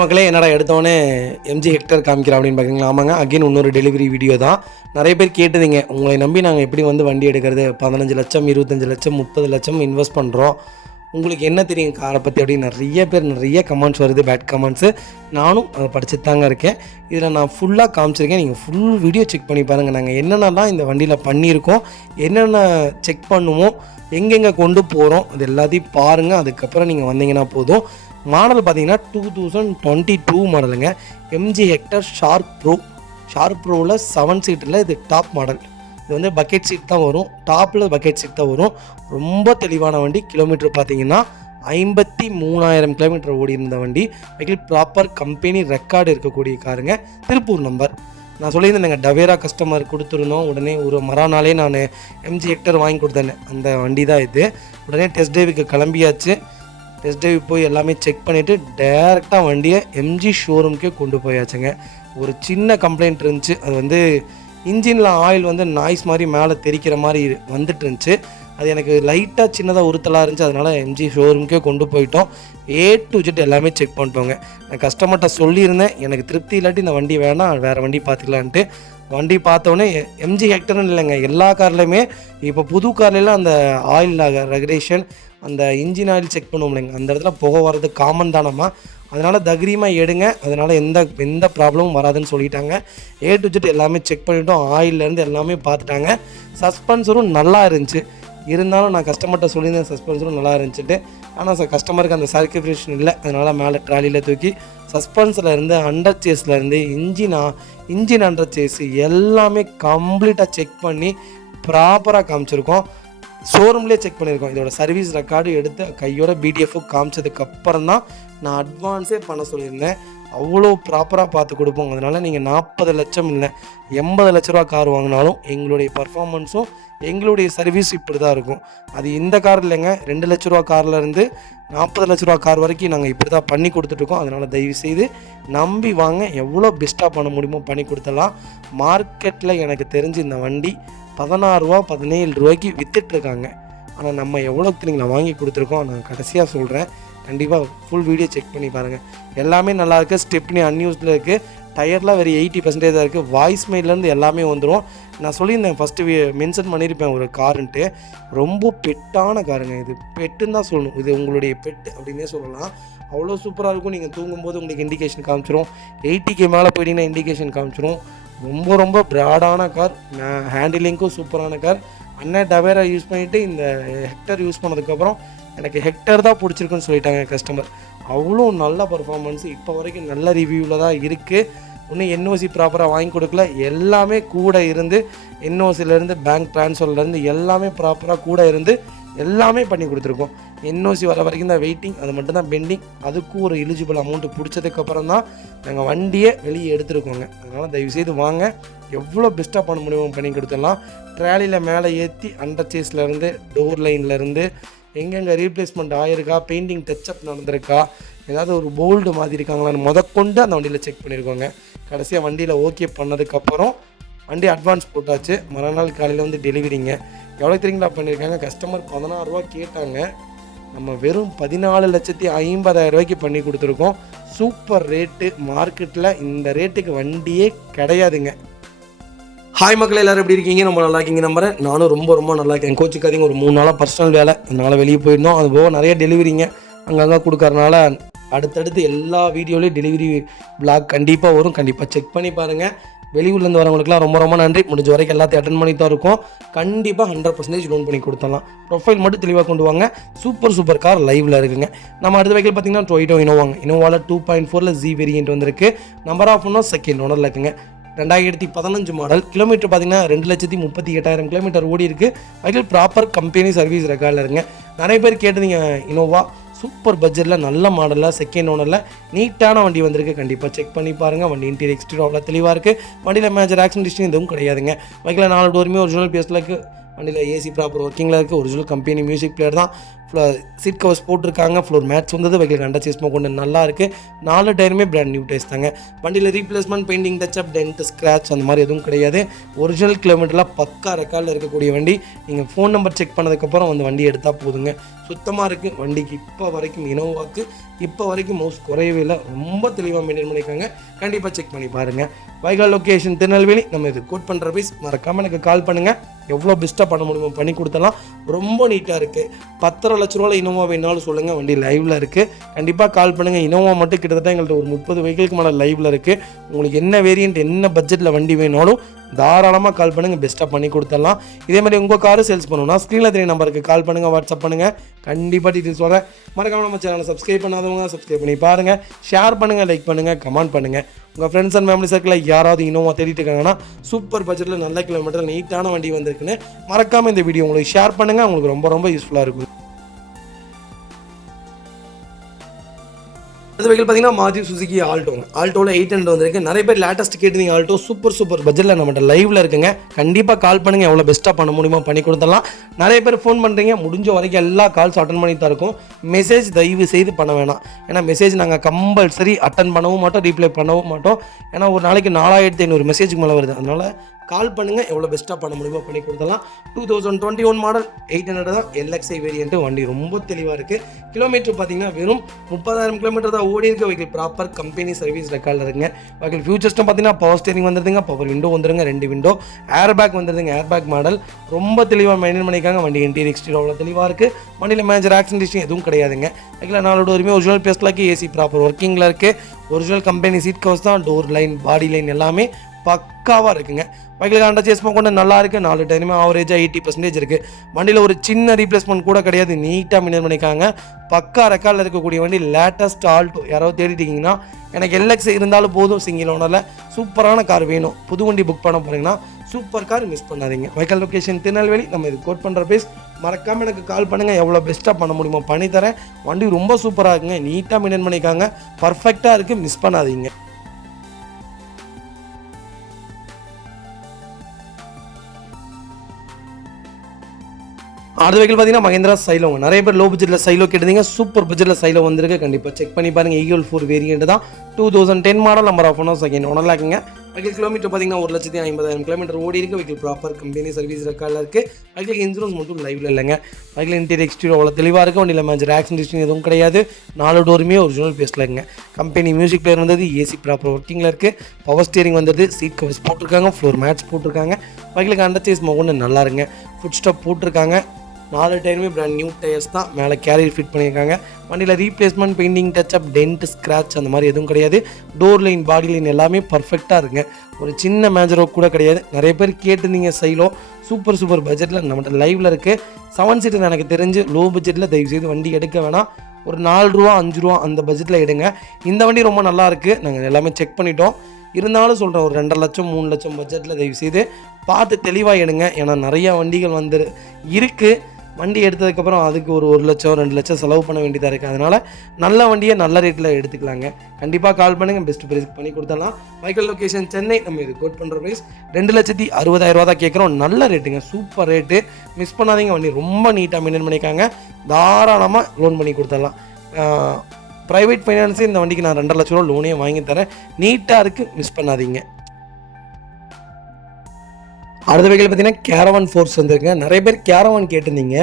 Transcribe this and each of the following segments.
மக்களே என்னடா எடுத்தோடனே எம்ஜி ஹெக்டர் காமிக்கிறா அப்படின்னு பார்க்குறீங்களா? ஆமாங்க, அகைன் இன்னொரு டெலிவரி வீடியோ தான். நிறைய பேர் கேட்டுதிங்க, உங்களை நம்பி நாங்கள் எப்படி வந்து வண்டி எடுக்கிறது, 15 லட்சம் 25 லட்சம் 30 லட்சம் இன்வெஸ்ட் பண்ணுறோம், உங்களுக்கு என்ன தெரியும் காரை பற்றி அப்படின்னு நிறைய கமெண்ட்ஸ் வருது, பேட் கமெண்ட்ஸு. நானும் அதை படிச்சுட்டு தாங்க இருக்கேன். இதில் நான் ஃபுல்லாக காமிச்சிருக்கேன். நீங்கள் ஃபுல் வீடியோ செக் பண்ணி பாருங்கள். நாங்கள் என்னென்னலாம் இந்த வண்டியில் பண்ணியிருக்கோம், என்னென்ன செக் பண்ணுவோம், எங்கெங்கே கொண்டு போகிறோம், அது எல்லாத்தையும் பாருங்கள். அதுக்கப்புறம் நீங்கள் வந்தீங்கன்னா போதும். மாடல் பார்த்தீங்கன்னா 2022 மாடலுங்க. எம்ஜி ஹெக்டர் ஷார்ப் ப்ரோவில் 7 சீட்டில் இது டாப் மாடல். இது வந்து பக்கெட் சீட் தான் வரும், டாப்பில் பக்கெட் சீட் தான் வரும். ரொம்ப தெளிவான வண்டி. கிலோமீட்டர் பார்த்தீங்கன்னா 53,000 கிலோமீட்டர் ஓடி இருந்த வண்டி. வெஹிக்கிள் ப்ராப்பர் கம்பெனி ரெக்கார்டு இருக்கக்கூடிய காருங்க. திருப்பூர் நம்பர். நான் சொல்லியிருந்தேங்க, டவேரா கஸ்டமர் கொடுத்துருந்தோம். உடனே ஒரு மறுநாளே நான் எம்ஜி ஹெக்டர் வாங்கி கொடுத்தேன். அந்த வண்டி தான் இது. உடனே டெஸ்ட் ட்ரைவுக்கு கிளம்பியாச்சு. டெஸ்ட் ட்ரைவ் போய் எல்லாமே செக் பண்ணிவிட்டு டேரெக்டாக வண்டியை எம்ஜி ஷோரூம்க்கே கொண்டு போயாச்சுங்க. ஒரு சின்ன கம்ப்ளைண்ட் இருந்துச்சு. அது வந்து இன்ஜினில் ஆயில் வந்து நாய்ஸ் மாதிரி மேலே தெரிக்கிற மாதிரி வந்துட்டு இருந்துச்சு. அது எனக்கு லைட்டாக சின்னதாக உறுத்தலாக இருந்துச்சு. அதனால் எம்ஜி ஷோரூம்க்கே கொண்டு போயிட்டோம். A to Z எல்லாமே செக் பண்ணிட்டோங்க. நான் கஸ்டமர்கிட்ட சொல்லியிருந்தேன், எனக்கு திருப்தி இல்லாட்டி இந்த வண்டி வேணாம், வேறு வண்டி பார்த்துக்கலான்ட்டு. வண்டி பார்த்தோன்னே எம்ஜி ஹெக்டர்னு இல்லைங்க, எல்லா கார்லையுமே இப்போ புது கார்லாம் அந்த ஆயில் ரெகுலேஷன், அந்த இன்ஜின் ஆயில் செக் பண்ணுவோம் இல்லைங்க, அந்த இடத்துல புகை வர்றது காமன் தானம்மா. அதனால் தைரியமாக எடுங்க, அதனால் எந்த ப்ராப்ளமும் வராதுன்னு சொல்லிட்டாங்க. A to Z எல்லாமே செக் பண்ணிவிட்டோம். ஆயிலேருந்து எல்லாமே பார்த்துட்டாங்க. சஸ்பென்சரும் நல்லா இருந்துச்சு. இருந்தாலும் நான் கஸ்டமர்கிட்ட சொல்லியிருந்தேன் சஸ்பென்சரும் நல்லா இருந்துச்சுட்டு. ஆனால் கஸ்டமருக்கு அந்த சர்டிஃபிகேஷன் இல்லை. அதனால் மேலே ட்ராலியில் தூக்கி சஸ்பென்ஸில் இருந்து அண்டர் சேஸ்லேருந்து இன்ஜின் அண்டர் சேஸ் எல்லாமே கம்ப்ளீட்டாக செக் பண்ணி ப்ராப்பராக காமிச்சிருக்கோம். ஷோரூம்லேயே செக் பண்ணியிருக்கோம். இதோட சர்வீஸ் ரெக்கார்டு எடுத்து கையோட பிடிஎஃப் காமிச்சதுக்கப்புறம் தான் நான் அட்வான்ஸே பண்ண சொல்லியிருந்தேன். அவ்வளோ ப்ராப்பராக பார்த்து கொடுப்போம். அதனால் நீங்கள் 40 லட்சம் இல்லை 80 லட்ச ரூபா கார் வாங்கினாலும் எங்களுடைய பர்ஃபார்மன்ஸும் எங்களுடைய சர்வீஸ் இப்படி தான் இருக்கும். அது இந்த கார் இல்லைங்க, 2 லட்ச ரூபா கார்லேருந்து 40 லட்ச ரூபா கார் வரைக்கும் நாங்கள் இப்படி தான் பண்ணி கொடுத்துட்ருக்கோம். அதனால் தயவுசெய்து நம்பி வாங்க. எவ்வளோ பெஸ்ட்டாக பண்ண முடியுமோ பண்ணி கொடுத்துடலாம். மார்க்கெட்டில் எனக்கு தெரிஞ்சு இந்த வண்டி 16 ரூபா 17 ரூபாய்க்கு விற்றுட்ருக்காங்க. ஆனால் நம்ம எவ்வளோக்கு நீங்கள் வாங்கி கொடுத்துருக்கோம் நான் கடைசியாக சொல்கிறேன். கண்டிப்பாக ஃபுல் வீடியோ செக் பண்ணி பாருங்கள். எல்லாமே நல்லாயிருக்கு. ஸ்டெப்னி அன்யூஸில் இருக்குது. டயர்லாம் வெறும் 80% தான் இருக்குது. வாய்ஸ் மெயிலேருந்து எல்லாமே வந்துடும். நான் சொல்லியிருந்தேன் ஃபஸ்ட்டு மென்ஷன் பண்ணியிருப்பேன் ஒரு காருன்ட்டு. ரொம்ப பெட்டான காருங்க. இது பெட்டுன்னு தான் சொல்லணும். இது உங்களுடைய பெட்டு அப்படின்னே சொல்லலாம். அவ்வளோ சூப்பராக இருக்கும். நீங்கள் தூங்கும்போது உங்களுக்கு இண்டிகேஷன் காமிச்சிரும். 80K மேலே போயிட்டீங்கன்னா இண்டிகேஷன் காமிச்சிரும். ரொம்ப ப்ராடான கார். ஹேண்டிலிங்க்கும் சூப்பரான கார். அண்ணன் டவேரா யூஸ் பண்ணிவிட்டு இந்த ஹெக்டர் யூஸ் பண்ணதுக்கப்புறம் எனக்கு ஹெக்டர் தான் பிடிச்சிருக்குன்னு சொல்லிட்டாங்க கஸ்டமர். அவ்வளோ நல்ல பர்ஃபார்மன்ஸு. இப்போ வரைக்கும் நல்ல ரிவ்யூவில் தான் இருக்குது. இன்னும் என்ஓசி ப்ராப்பராக வாங்கி கொடுக்கல. எல்லாமே கூட இருந்து என்ஓசிலேருந்து பேங்க் ட்ரான்ஸ்ஃபர்லேருந்து எல்லாமே ப்ராப்பராக கூட இருந்து எல்லாமே பண்ணி கொடுத்துருக்கோம். என்ஓசி வர வரைக்கும் தான் வெயிட்டிங், அது மட்டும் தான் பெண்டிங். அதுக்கும் ஒரு எலிஜிபிள் அமௌண்ட்டு பிடிச்சதுக்கப்புறம் தான் நாங்கள் வண்டியை வெளியே எடுத்துருக்கோங்க. அதனால் தயவுசெய்து வாங்க. எவ்வளோ பெஸ்ட்டாக பண்ண முடியுமோ பண்ணி கொடுத்துடலாம். ட்ராலியில் மேலே ஏற்றி அண்டர் சேஸ்லேருந்து டோர் லைன்லேருந்து எங்கெங்கே ரீப்ளேஸ்மெண்ட் ஆகிருக்கா, பெயிண்டிங் டச்சப் நடந்திருக்கா, ஏதாவது ஒரு போல்டு மாதிரி இருக்காங்களான்னு முதற்கொண்டு அந்த வண்டியில் செக் பண்ணியிருக்கோங்க. கடைசியாக வண்டியில் ஓகே பண்ணதுக்கப்புறம் வண்டி அட்வான்ஸ் போட்டாச்சு. மறுநாள் காலையில் வந்து டெலிவரிங்க. எவ்வளோ தெரியுங்களா பண்ணியிருக்காங்க? கஸ்டமர் 16 ரூபா கேட்டாங்க. நம்ம வெறும் 14,50,000 ரூபாய்க்கு பண்ணி கொடுத்துருக்கோம். Super rate. மார்க்கெட்டில் இந்த ரேட்டுக்கு வண்டியே கிடையாதுங்க. ஹாய் மக்கள், எல்லோரும் எப்படி இருக்கீங்க? ரொம்ப நல்லா இருக்கீங்க நம்புறேன். நானும் ரொம்ப நல்லா இருக்கேன். கோச்சுக்காதீங்க, ஒரு 3 நாளாக பர்சனல் வேலை, அதனால் வெளியே போயிருந்தோம். அது போக நிறைய டெலிவரிங்க அங்கங்கே கொடுக்கறனால அடுத்தடுத்து எல்லா வீடியோலையும் டெலிவரி பிளாக் கண்டிப்பாக வரும். கண்டிப்பாக செக் பண்ணி பாருங்கள். வெளியூர்லேருந்து வரவங்களுக்குலாம் ரொம்ப நன்றி. முடிஞ்ச வரைக்கும் எல்லாத்தையும் அட்டன் பண்ணி தான் இருக்கும். கண்டிப்பாக 100% லோன் பண்ணி கொடுத்துடலாம். ப்ரொஃபைல் மட்டும் தெளிவாக கொண்டு வாங்க. சூப்பர் கார் லைவில் இருக்குங்க. நம்ம அடுத்த வெஹிக்கிள் பார்த்தீங்கன்னா டொயோட்டோ இனோவாவில் 2.4 Z வேரியன்ட் வந்திருக்கு. நம்பர் ஆஃப் ஒன்றும் செகண்ட் ஓனரில் இருக்குங்க. 2015 மாடல். கிலோமீட்டர் பார்த்தீங்கன்னா 2,38,000 கிலோமீட்டர் ஓடி இருக்குது. வெஹிக்கிள் ப்ராப்பர் கம்பெனி சர்வீஸ் ரெக்கார்டில் இருங்க. நிறைய பேர் கேட்டீங்க, இனோவா சூப்பர் பட்ஜெட்டில் நல்ல மாடலில் செகண்ட் ஓனரில் நீட்டான வண்டி வந்திருக்கு. கண்டிப்பாக செக் பண்ணி பாருங்கள். வண்டி இன்டீரியர் எக்ஸ்டீரியர் அவ்வளோ தெளிவாக இருக்குது. வண்டியில் மேஜர் ஆக்சிடென்ட் ஹிஸ்டரி எதுவும் கிடையாதுங்க. பைக்கில் 4 டோருமே ஒரிஜினல் பேஸில் வண்டியில் ஏசி ப்ராப்பர் ஒர்க்கிங்கில் இருக்குது. ஒரிஜினல் கம்பெனி மியூசிக் பிளேயர் தான். சீட் கவர்ஸ் போட்டிருக்காங்க. ஃப்ளோர் மேட்ஸ் வந்தது. வெஹிக்கிள் அண்டர் சேஸ் கொண்டு நல்லா இருக்குது. 4 டயருமே பிராண்ட் நியூ டயர்ஸ் தாங்க. வண்டியில் replacement, painting, touch up, dent, scratch அந்த மாதிரி எதுவும் கிடையாது. ஒரிஜினல் கிலோமீட்டரில் பக்கா ரெக்கார்டில் இருக்கக்கூடிய வண்டி. நீங்கள் ஃபோன் நம்பர் செக் பண்ணதுக்கப்புறம் வந்து வண்டி எடுத்தால் போதுங்க. சுத்தமாக இருக்குது வண்டிக்கு. இப்போ வரைக்கும் இனோவாக்கு இப்போ வரைக்கும் மவுஸ் குறையவே இல்லை. ரொம்ப தெளிவாக மெயின்டைன் பண்ணியிருக்காங்க. கண்டிப்பாக செக் பண்ணி பாருங்கள். வைகால் லொக்கேஷன் திருநெல்வேலி. நம்ம இது கோட் பண்ணுற ப்ரைஸ். மறக்காமல் எனக்கு கால் பண்ணுங்கள். எவ்வளோ பெஸ்ட்டாக பண்ண முடியுமோ பண்ணி கொடுத்தலாம். ரொம்ப நீட்டாக இருக்குது. 10.5 லட்ச ரூபாயில் இனோவா வேணாலும் சொல்லுங்கள். வண்டி லைவில் இருக்குது. கண்டிப்பாக கால் பண்ணுங்கள். இனோவா மட்டும் கிட்டத்தட்ட எங்கள்கிட்ட ஒரு 30 வெஹிக்கிளுக்கு மேலே லைவில் இருக்குது. உங்களுக்கு என்ன வேரியண்ட் என்ன பட்ஜெட்டில் வண்டி வேணாலும் தாராளமாக கால் பண்ணுங்கள். பெஸ்ட்டாக பண்ணி கொடுத்துடலாம். இதே மாதிரி உங்கள் காரு சேல்ஸ் பண்ணணும்னா ஸ்க்ரீனில் தெரிய நம்பருக்கு கால் பண்ணுங்கள், வாட்ஸ்அப் பண்ணுங்கள். கண்டிப்பாக டீட்டெயில்ஸ் வரேன். மறக்காமல் நம்ம சேனலை சப்ஸ்கிரைப் பண்ணாதவங்க சப்ஸ்கிரைப் பண்ணி பாருங்கள். ஷேர் பண்ணுங்கள், லைக் பண்ணுங்கள், கமெண்ட் பண்ணுங்கள். உங்கள் ஃப்ரெண்ட்ஸ் அண்ட் ஃபேமிலி சர்க்கிளில் யாராவது இனோவா தேடிட்டு இருக்காங்கன்னா சூப்பர் பட்ஜெட்டில் நல்ல கிலோமீட்டர் நீட்டான வண்டி வந்திருக்குன்னு மறக்காமல் இந்த வீடியோ உங்களுக்கு ஷேர் பண்ணுங்கள். உங்களுக்கு ரொம்ப ரொம்ப யூஸ்ஃபுல்லாக இருக்கும். அது வெஹிக்கிள் பார்த்தீங்கன்னா மாருதி சுசுகி ஆல்டோவில் 800 வந்திருக்கு. நிறைய பேர் லேட்டஸ்ட் கேட்டுருந்தீங்க. ஆல்டோ சூப்பர் பட்ஜெட்டில் நம்மகிட்ட லைவில் இருக்குங்க. கண்டிப்பாக கால் பண்ணுங்கள். எவ்வளோ பெஸ்ட்டாக பண்ண முடியுமோ பண்ணி கொடுத்துடலாம். நிறைய பேர் ஃபோன் பண்ணுறீங்க. முடிஞ்ச வரைக்கும் எல்லா கால்ஸ் அட்டன் பண்ணி தான் இருக்கும். மெசேஜ் தயவு செய்து பண்ண வேணாம். ஏன்னா மெசேஜ் நாங்கள் கம்பல்சரி அட்டன் பண்ணவும் மாட்டோம், ரீப்ளை பண்ணவும் மாட்டோம். ஏன்னா ஒரு நாளைக்கு 4500 மெசேஜுக்கு மேலே வருது. அதனால் கால் பண்ணுங்கள். எவ்வளோ பெஸ்ட்டாக பண்ண முடியுமோ பண்ணி கொடுத்துடலாம். 2021 மாடல் 800 தான். LXI variant. வண்டி ரொம்ப தெளிவாக இருக்குது. கிலோமீட்டர் பார்த்தீங்கன்னா வெறும் 30,000 கிலோமீட்டர் தான் ஓடி இருக்க. வெஹிக்கிள் ப்ராப்பர் கம்பெனி சர்வீஸ் ரெக்கார்டில் இருக்குங்க. வெஹிக்கிள் ஃபியூச்சர்ஸ்டும் பார்த்தீங்கன்னா பவர் ஸ்டேரிங் வந்துருதுங்க. பவர் விண்டோ வந்துருங்க. 2 விண்டோ. ஏர் பேக் வந்துருதுங்க. ஏர் பேக் மாடல் ரொம்ப தெளிவாக மெயின்டைன் பண்ணியிருக்காங்க. வண்டி இன்டீரியர் எக்ஸ்டீரியர் அவ்வளோ தெளிவாக இருக்குது. வண்டியில் மேஜர் ஆக்சிடென்ட் எதுவும் கிடையாதுங்க. வெஹிக்கிள் 4 டோருமே ஒரிஜினல் பேஸ்ட்லாக்கி ஏசி ப்ராப்பர் ஒர்க்கிங்கில் இருக்குது. ஒரிஜினல் கம்பெனி சீட் கவர்ஸ் தான். டோர் லைன், பாடி லைன் எல்லாமே பக்காவாக இருக்குங்க. வெஹிக்கிள் அண்டர் சேஸ் கொண்டு நல்லா இருக்குது. 4 டயருமே ஆவரேஜாக 80% இருக்குது. வண்டியில் ஒரு சின்ன ரீப்ளேஸ்மெண்ட் கூட கிடையாது. நீட்டாக மெயின்டைன் பண்ணியிருக்காங்க. பக்கா ரெக்கார்டில் இருக்கக்கூடிய வண்டி. லேட்டஸ்ட் ஆல்டோ யாராவது தேடிட்டிங்கன்னா எனக்கு LX இருந்தாலும் போதும். சிங்கிள் ஓனரில் சூப்பரான கார் வேணும், புது வண்டி புக் பண்ண போகிறீங்கன்னா சூப்பர் கார் மிஸ் பண்ணாதீங்க. வைக்கல் லொக்கேஷன் திருநெல்வேலி. நம்ம இது கோட் பண்ணுற ப்ரைஸ். மறக்காமல் எனக்கு கால் பண்ணுங்கள். எவ்வளோ பெஸ்ட்டாக பண்ண முடியுமோ பண்ணித்தரேன். வண்டி ரொம்ப சூப்பராக இருக்குங்க. நீட்டாக மெயின்டைன் பண்ணியிருக்காங்க. பர்ஃபெக்டாக இருக்குது. மிஸ் பண்ணாதீங்க. அடுத்த வெஹிக்கிள் பார்த்தீங்கன்னா மஹேந்திரா சைலோங்க. நிறைய பேர் லோ பட்ஜெட்டில் சைலோ கேட்டீங்க. சூப்பர் பட்ஜெட்டில் சைலோ வந்திருக்கு. கண்டிப்பாக செக் பண்ணி பாருங்கள். EL 4 வேரியன்ட் தான். 2010 model. Number of owner second owner லாக்குங்க. வெஹிக்கிள் கிலோமீட்டர் பார்த்தீங்கன்னா 1,50,000 கிலோமீட்டர் ஓடி இருக்குது. வெஹிக்கிள் ப்ராப்பர் கம்பெனி சர்வீஸ் ரெக்கார்டில் இருக்குது. வெஹிக்கிள் இன்சூரன்ஸ் மட்டும் லைவில் இல்லைங்க. வெஹிக்கிள் இன்டீரியர் எக்ஸ்டீரியர் அவ்வளோ தெளிவாக இருக்குது. வண்டியில் மேஜர் ஆக்சிடென்ட் எதுவும் கிடையாது. 4 டோருமே ஒரிஜினல் பேஸ்டில் இருக்குங்க. கம்பெனி மியூசிக் பிளேயர் வந்தது. ஏசி ப்ராப்பர் ஒர்க்கிங்கில் இருக்குது. பவர் ஸ்டேரிங் வந்தது. சீட் கவர்ஸ் போட்டிருக்காங்க. ஃப்ளோர் மேட்ஸ் போட்டிருக்காங்க. வெஹிக்கிளுக்கு அண்டர் சேஸ் கொண்டு நல்லா இருங்க. ஃபுட் ஸ்டாப் போட்டிருக்காங்க. 4 டயருமே பிராண்ட் நியூ டயர்ஸ் தான். மேலே கேரியர் ஃபிட் பண்ணியிருக்காங்க. வண்டியில் replacement, painting, touch up, dent, scratch அந்த மாதிரி எதுவும் கிடையாது. டோர் லைன், பாடி லைன் எல்லாமே பர்ஃபெக்டாக இருக்குங்க. ஒரு சின்ன மேஜரோ கூட கிடையாது. நிறைய பேர் கேட்டிருந்தீங்க சைலோ. சூப்பர் பட்ஜெட்டில் நம்மகிட்ட லைவில் இருக்குது. 7 சீட்டர் எனக்கு தெரிஞ்சு லோ பட்ஜெட்டில் தயவுசெய்து வண்டி எடுக்க வேணாம். ஒரு 4 ரூபா 5 ரூபா அந்த பட்ஜெட்டில் எடுங்க. இந்த வண்டி ரொம்ப நல்லா இருக்குது. நாங்கள் எல்லாமே செக் பண்ணிட்டோம். இருந்தாலும் சொல்கிறேன், ஒரு 2 லட்சம் 3 லட்சம் பட்ஜெட்டில் தயவுசெய்து பார்த்து தெளிவாக எடுங்க. ஏன்னா நிறையா வண்டிகள் இருக்குது. வண்டி எடுத்ததுக்கப்புறம் அதுக்கு ஒரு 1 லட்சம் 2 லட்சம் செலவு பண்ண வேண்டியதாக இருக்குது. அதனால் நல்ல வண்டியை நல்ல ரேட்டில் எடுத்துக்கலாங்க. கண்டிப்பாக கால் பண்ணுங்கள். பெஸ்ட் ப்ரைஸ்க்கு பண்ணி கொடுத்தலாம். வைக்கல் லொக்கேஷன் சென்னை. நம்ம இது கோட் பண்ணுற ப்ரைஸ் 2,60,000 தான் கேட்குறோம். நல்ல ரேட்டுங்க. Super rate. மிஸ் பண்ணாதீங்க. வண்டி ரொம்ப நீட்டாக மெயின்டைன் பண்ணியிருக்காங்க. தாராளமாக லோன் பண்ணி கொடுத்துடலாம். ப்ரைவேட் ஃபைனான்ஸே இந்த வண்டிக்கு நான் 2.5 லட்ச ரூபா லோனே வாங்கி தரேன். நீட்டாக இருக்குது. மிஸ் பண்ணாதீங்க. அடுத்த வெஹிக்கிள் பார்த்தீங்கன்னா கேரவான் ஃபோர்ஸ் வந்துருக்குங்க. நிறைய பேர் கேரவான் கேட்டிருந்தீங்க.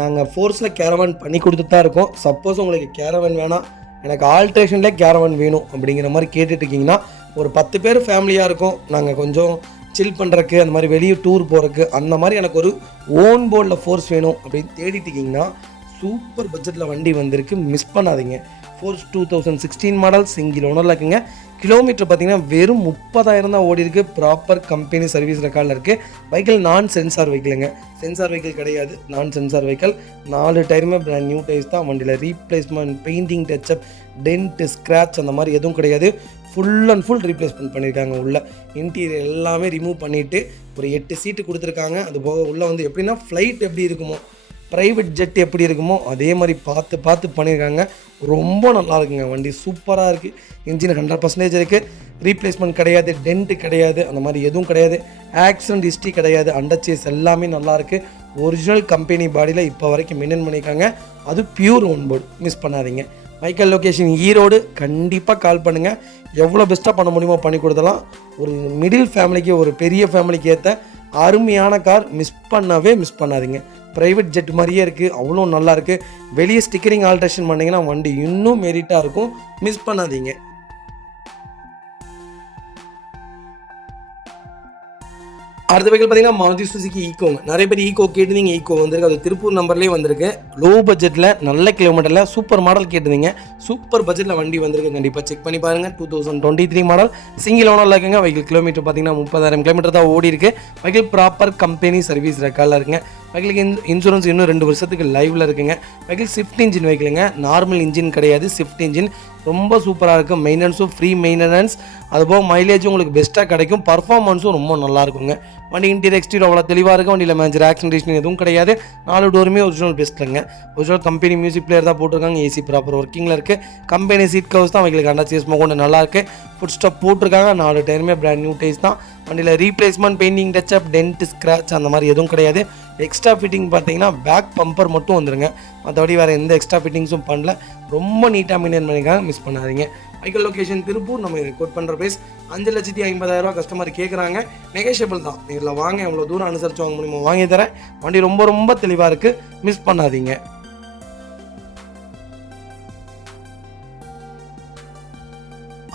நாங்கள் ஃபோர்ஸில் கேரவான் பண்ணி கொடுத்துட்டு தான் இருக்கோம். சப்போஸ் உங்களுக்கு கேரவான் வேணாம், எனக்கு ஆல்ட்ரேஷன்லேயே கேரவான் வேணும் அப்படிங்கிற மாதிரி கேட்டுட்ருக்கீங்கன்னா, ஒரு 10 பேர் ஃபேமிலியாக இருக்கும். நாங்கள் கொஞ்சம் சில் பண்ணுறக்கு, அந்த மாதிரி வெளியே டூர் போகிறக்கு, அந்த மாதிரி எனக்கு ஒரு ஓன் போர்டில் ஃபோர்ஸ் வேணும் அப்படின்னு தேடிட்டிங்கன்னா சூப்பர் பட்ஜெட்டில் வண்டி வந்திருக்கு. மிஸ் பண்ணாதீங்க. Force 2016 model. சிங்கிள் ஓனரில் இருக்குங்க. கிலோமீட்டர் பார்த்தீங்கன்னா வெறும் 30,000 தான் ஓடி இருக்குது. ப்ராப்பர் கம்பெனி சர்வீஸ் ரெக்கார்டில் இருக்குது. வெஹிக்கிள் நான் சென்சார் வெஹிக்கிளுங்க. சென்சார் வெஹிக்கிள் கிடையாது, நான் சென்சார் வெஹிக்கிள். 4 டயருமே பிராண்ட் நியூ டயர்ஸ் தான். வண்டியில் replacement, painting, touch up, dent, scratch அந்த மாதிரி எதுவும் கிடையாது. ஃபுல் அண்ட் ஃபுல் ரீப்ளேஸ்மெண்ட் பண்ணியிருக்காங்க. உள்ள இன்டீரியர் எல்லாமே ரிமூவ் பண்ணிவிட்டு ஒரு 8 சீட்டு கொடுத்துருக்காங்க. அது போக உள்ளே வந்து எப்படின்னா ஃப்ளைட் எப்படி இருக்குமோ, ப்ரைவேட் ஜெட் எப்படி இருக்குமோ அதே மாதிரி பார்த்து பண்ணியிருக்காங்க. ரொம்ப நல்லா இருக்குங்க. வண்டி சூப்பராக இருக்குது. இன்ஜின் 100% இருக்குது. ரீப்ளேஸ்மெண்ட் கிடையாது, டென்ட்டு கிடையாது, அந்த மாதிரி எதுவும் கிடையாது. ஆக்சிடென்ட் ஹிஸ்ட்ரி கிடையாது. அண்டர் சேஸ் எல்லாமே நல்லாயிருக்கு. ஒரிஜினல் கம்பெனி பாடியில் இப்போ வரைக்கும் மெயின்டைன் பண்ணியிருக்காங்க. அது பியூர் ஒன் போர்டு, மிஸ் பண்ணாதீங்க. Vehicle location Erode. கண்டிப்பாக கால் பண்ணுங்கள். எவ்வளோ பெஸ்ட்டாக பண்ண முடியுமோ பண்ணி கொடுத்தலாம். ஒரு மிடில் ஃபேமிலிக்கு, ஒரு பெரிய ஃபேமிலிக்கு ஏற்ற அருமையான கார். மிஸ் பண்ணாதீங்க. ப்ரைவேட் ஜெட் மாதிரியே இருக்குது, அவ்வளோ நல்லாயிருக்கு. வெளியே ஸ்டிக்கரிங் ஆல்ட்ரேஷன் பண்ணிங்கன்னா வண்டி இன்னும் மெரிட்டாக இருக்கும். மிஸ் பண்ணாதீங்க. அடுத்த வெஹிக்கிள் பார்த்தீங்கன்னா மாருதி சுசுகி ஈக்கோங்க. நிறைய பேர் ஈக்கோ கேட்டுருந்தீங்க. ஈக்கோ வந்திருக்கு, அது திருப்பூர் நம்பர்லேயே வந்திருக்கு. லோ பட்ஜெட்டில் நல்ல கிலோமீட்டரில் சூப்பர் மாடல் கேட்டுருந்தீங்க. சூப்பர் பட்ஜெட்டில் வண்டி வந்திருக்கு. கண்டிப்பாக செக் பண்ணி பாருங்கள். 2023 மாடல், சிங்கிள் ஓனரில் இருக்குங்க. வெஹிக்கிள் கிலோமீட்டர் பார்த்தீங்கன்னா 30,000 கிலோமீட்டர் தான் ஓடி இருக்கு. வெஹிக்கிள் ப்ராப்பர் கம்பெனி சர்வீஸ் ரெக்கார்டில் இருக்குங்க. வெஹிக்கிளுக்கு இன்சூரன்ஸ் இன்னும் 2 வருஷத்துக்கு லைவில் இருக்குங்க. வெஹிக்கிள் ஸ்விஃப்ட் இன்ஜின் வெஹிக்கிளுங்க, நார்மல் இன்ஜின் கிடையாது, ஸ்விஃப்ட் இன்ஜின். ரொம்ப சூப்பராக இருக்கும். மெயின்டெனன்ஸும் ஃப்ரீ மெயின்டெனன்ஸ். அதுபோக மைலேஜும் உங்களுக்கு பெஸ்ட்டாக கிடைக்கும். பர்ஃபார்மன்ஸும் ரொம்ப நல்லா இருக்குங்க. வண்டி இன்டீரியர் எக்ஸ்டீரியர் அவ்வளோ தெளிவாக இருக்கும். வண்டியில் மேஜர் ஆக்சிடென்டேஷன் எதுவும் கிடையாது. 4 டோருமே ஒரிஜினல் பெஸ்ட்டுங்க. ஒரிஜினல் கம்பெனி மியூசிக் பிளேயர் தான் போட்டிருக்காங்க. ஏசி ப்ராப்பர் ஒர்க்கிங்கில் இருக்குது. கம்பெனி சீட் கவர்ஸ் தான் வைக்கலுக்கு அண்டாச்சியஸ்மாக கொண்டு நல்லாயிருக்கு. ஃபுட் ஸ்டாப் போட்டிருக்காங்க. 4 டயருமே பிராண்ட் நியூ டைஸ் தான். வண்டியில் replacement, painting, touch up, dent, scratch அந்த மாதிரி எதுவும் கிடையாது. எக்ஸ்ட்ரா ஃபிட்டிங் பார்த்தீங்கன்னா பேக் பம்பர் மட்டும் வந்துருங்க. மற்றபடி வேறு எந்த எக்ஸ்ட்ரா ஃபிட்டிங்ஸும் பண்ணல. ரொம்ப நீட்டாக மெயின்டைன் பண்ணியிருக்காங்க. மிஸ் பண்ணாதீங்க. Vehicle location Tiruppur. நம்ம இது கோட் பண்ணுற ப்ரைஸ் 5,50,000 கஸ்டமர் கேட்குறாங்க. நெகோஷியபிள் தான். நேரில் வாங்க, எவ்வளோ தூரம் அனுசரித்து வாங்க முடியுமோ வாங்கி தரேன். வண்டி ரொம்ப தெளிவாக இருக்குது. மிஸ் பண்ணாதீங்க.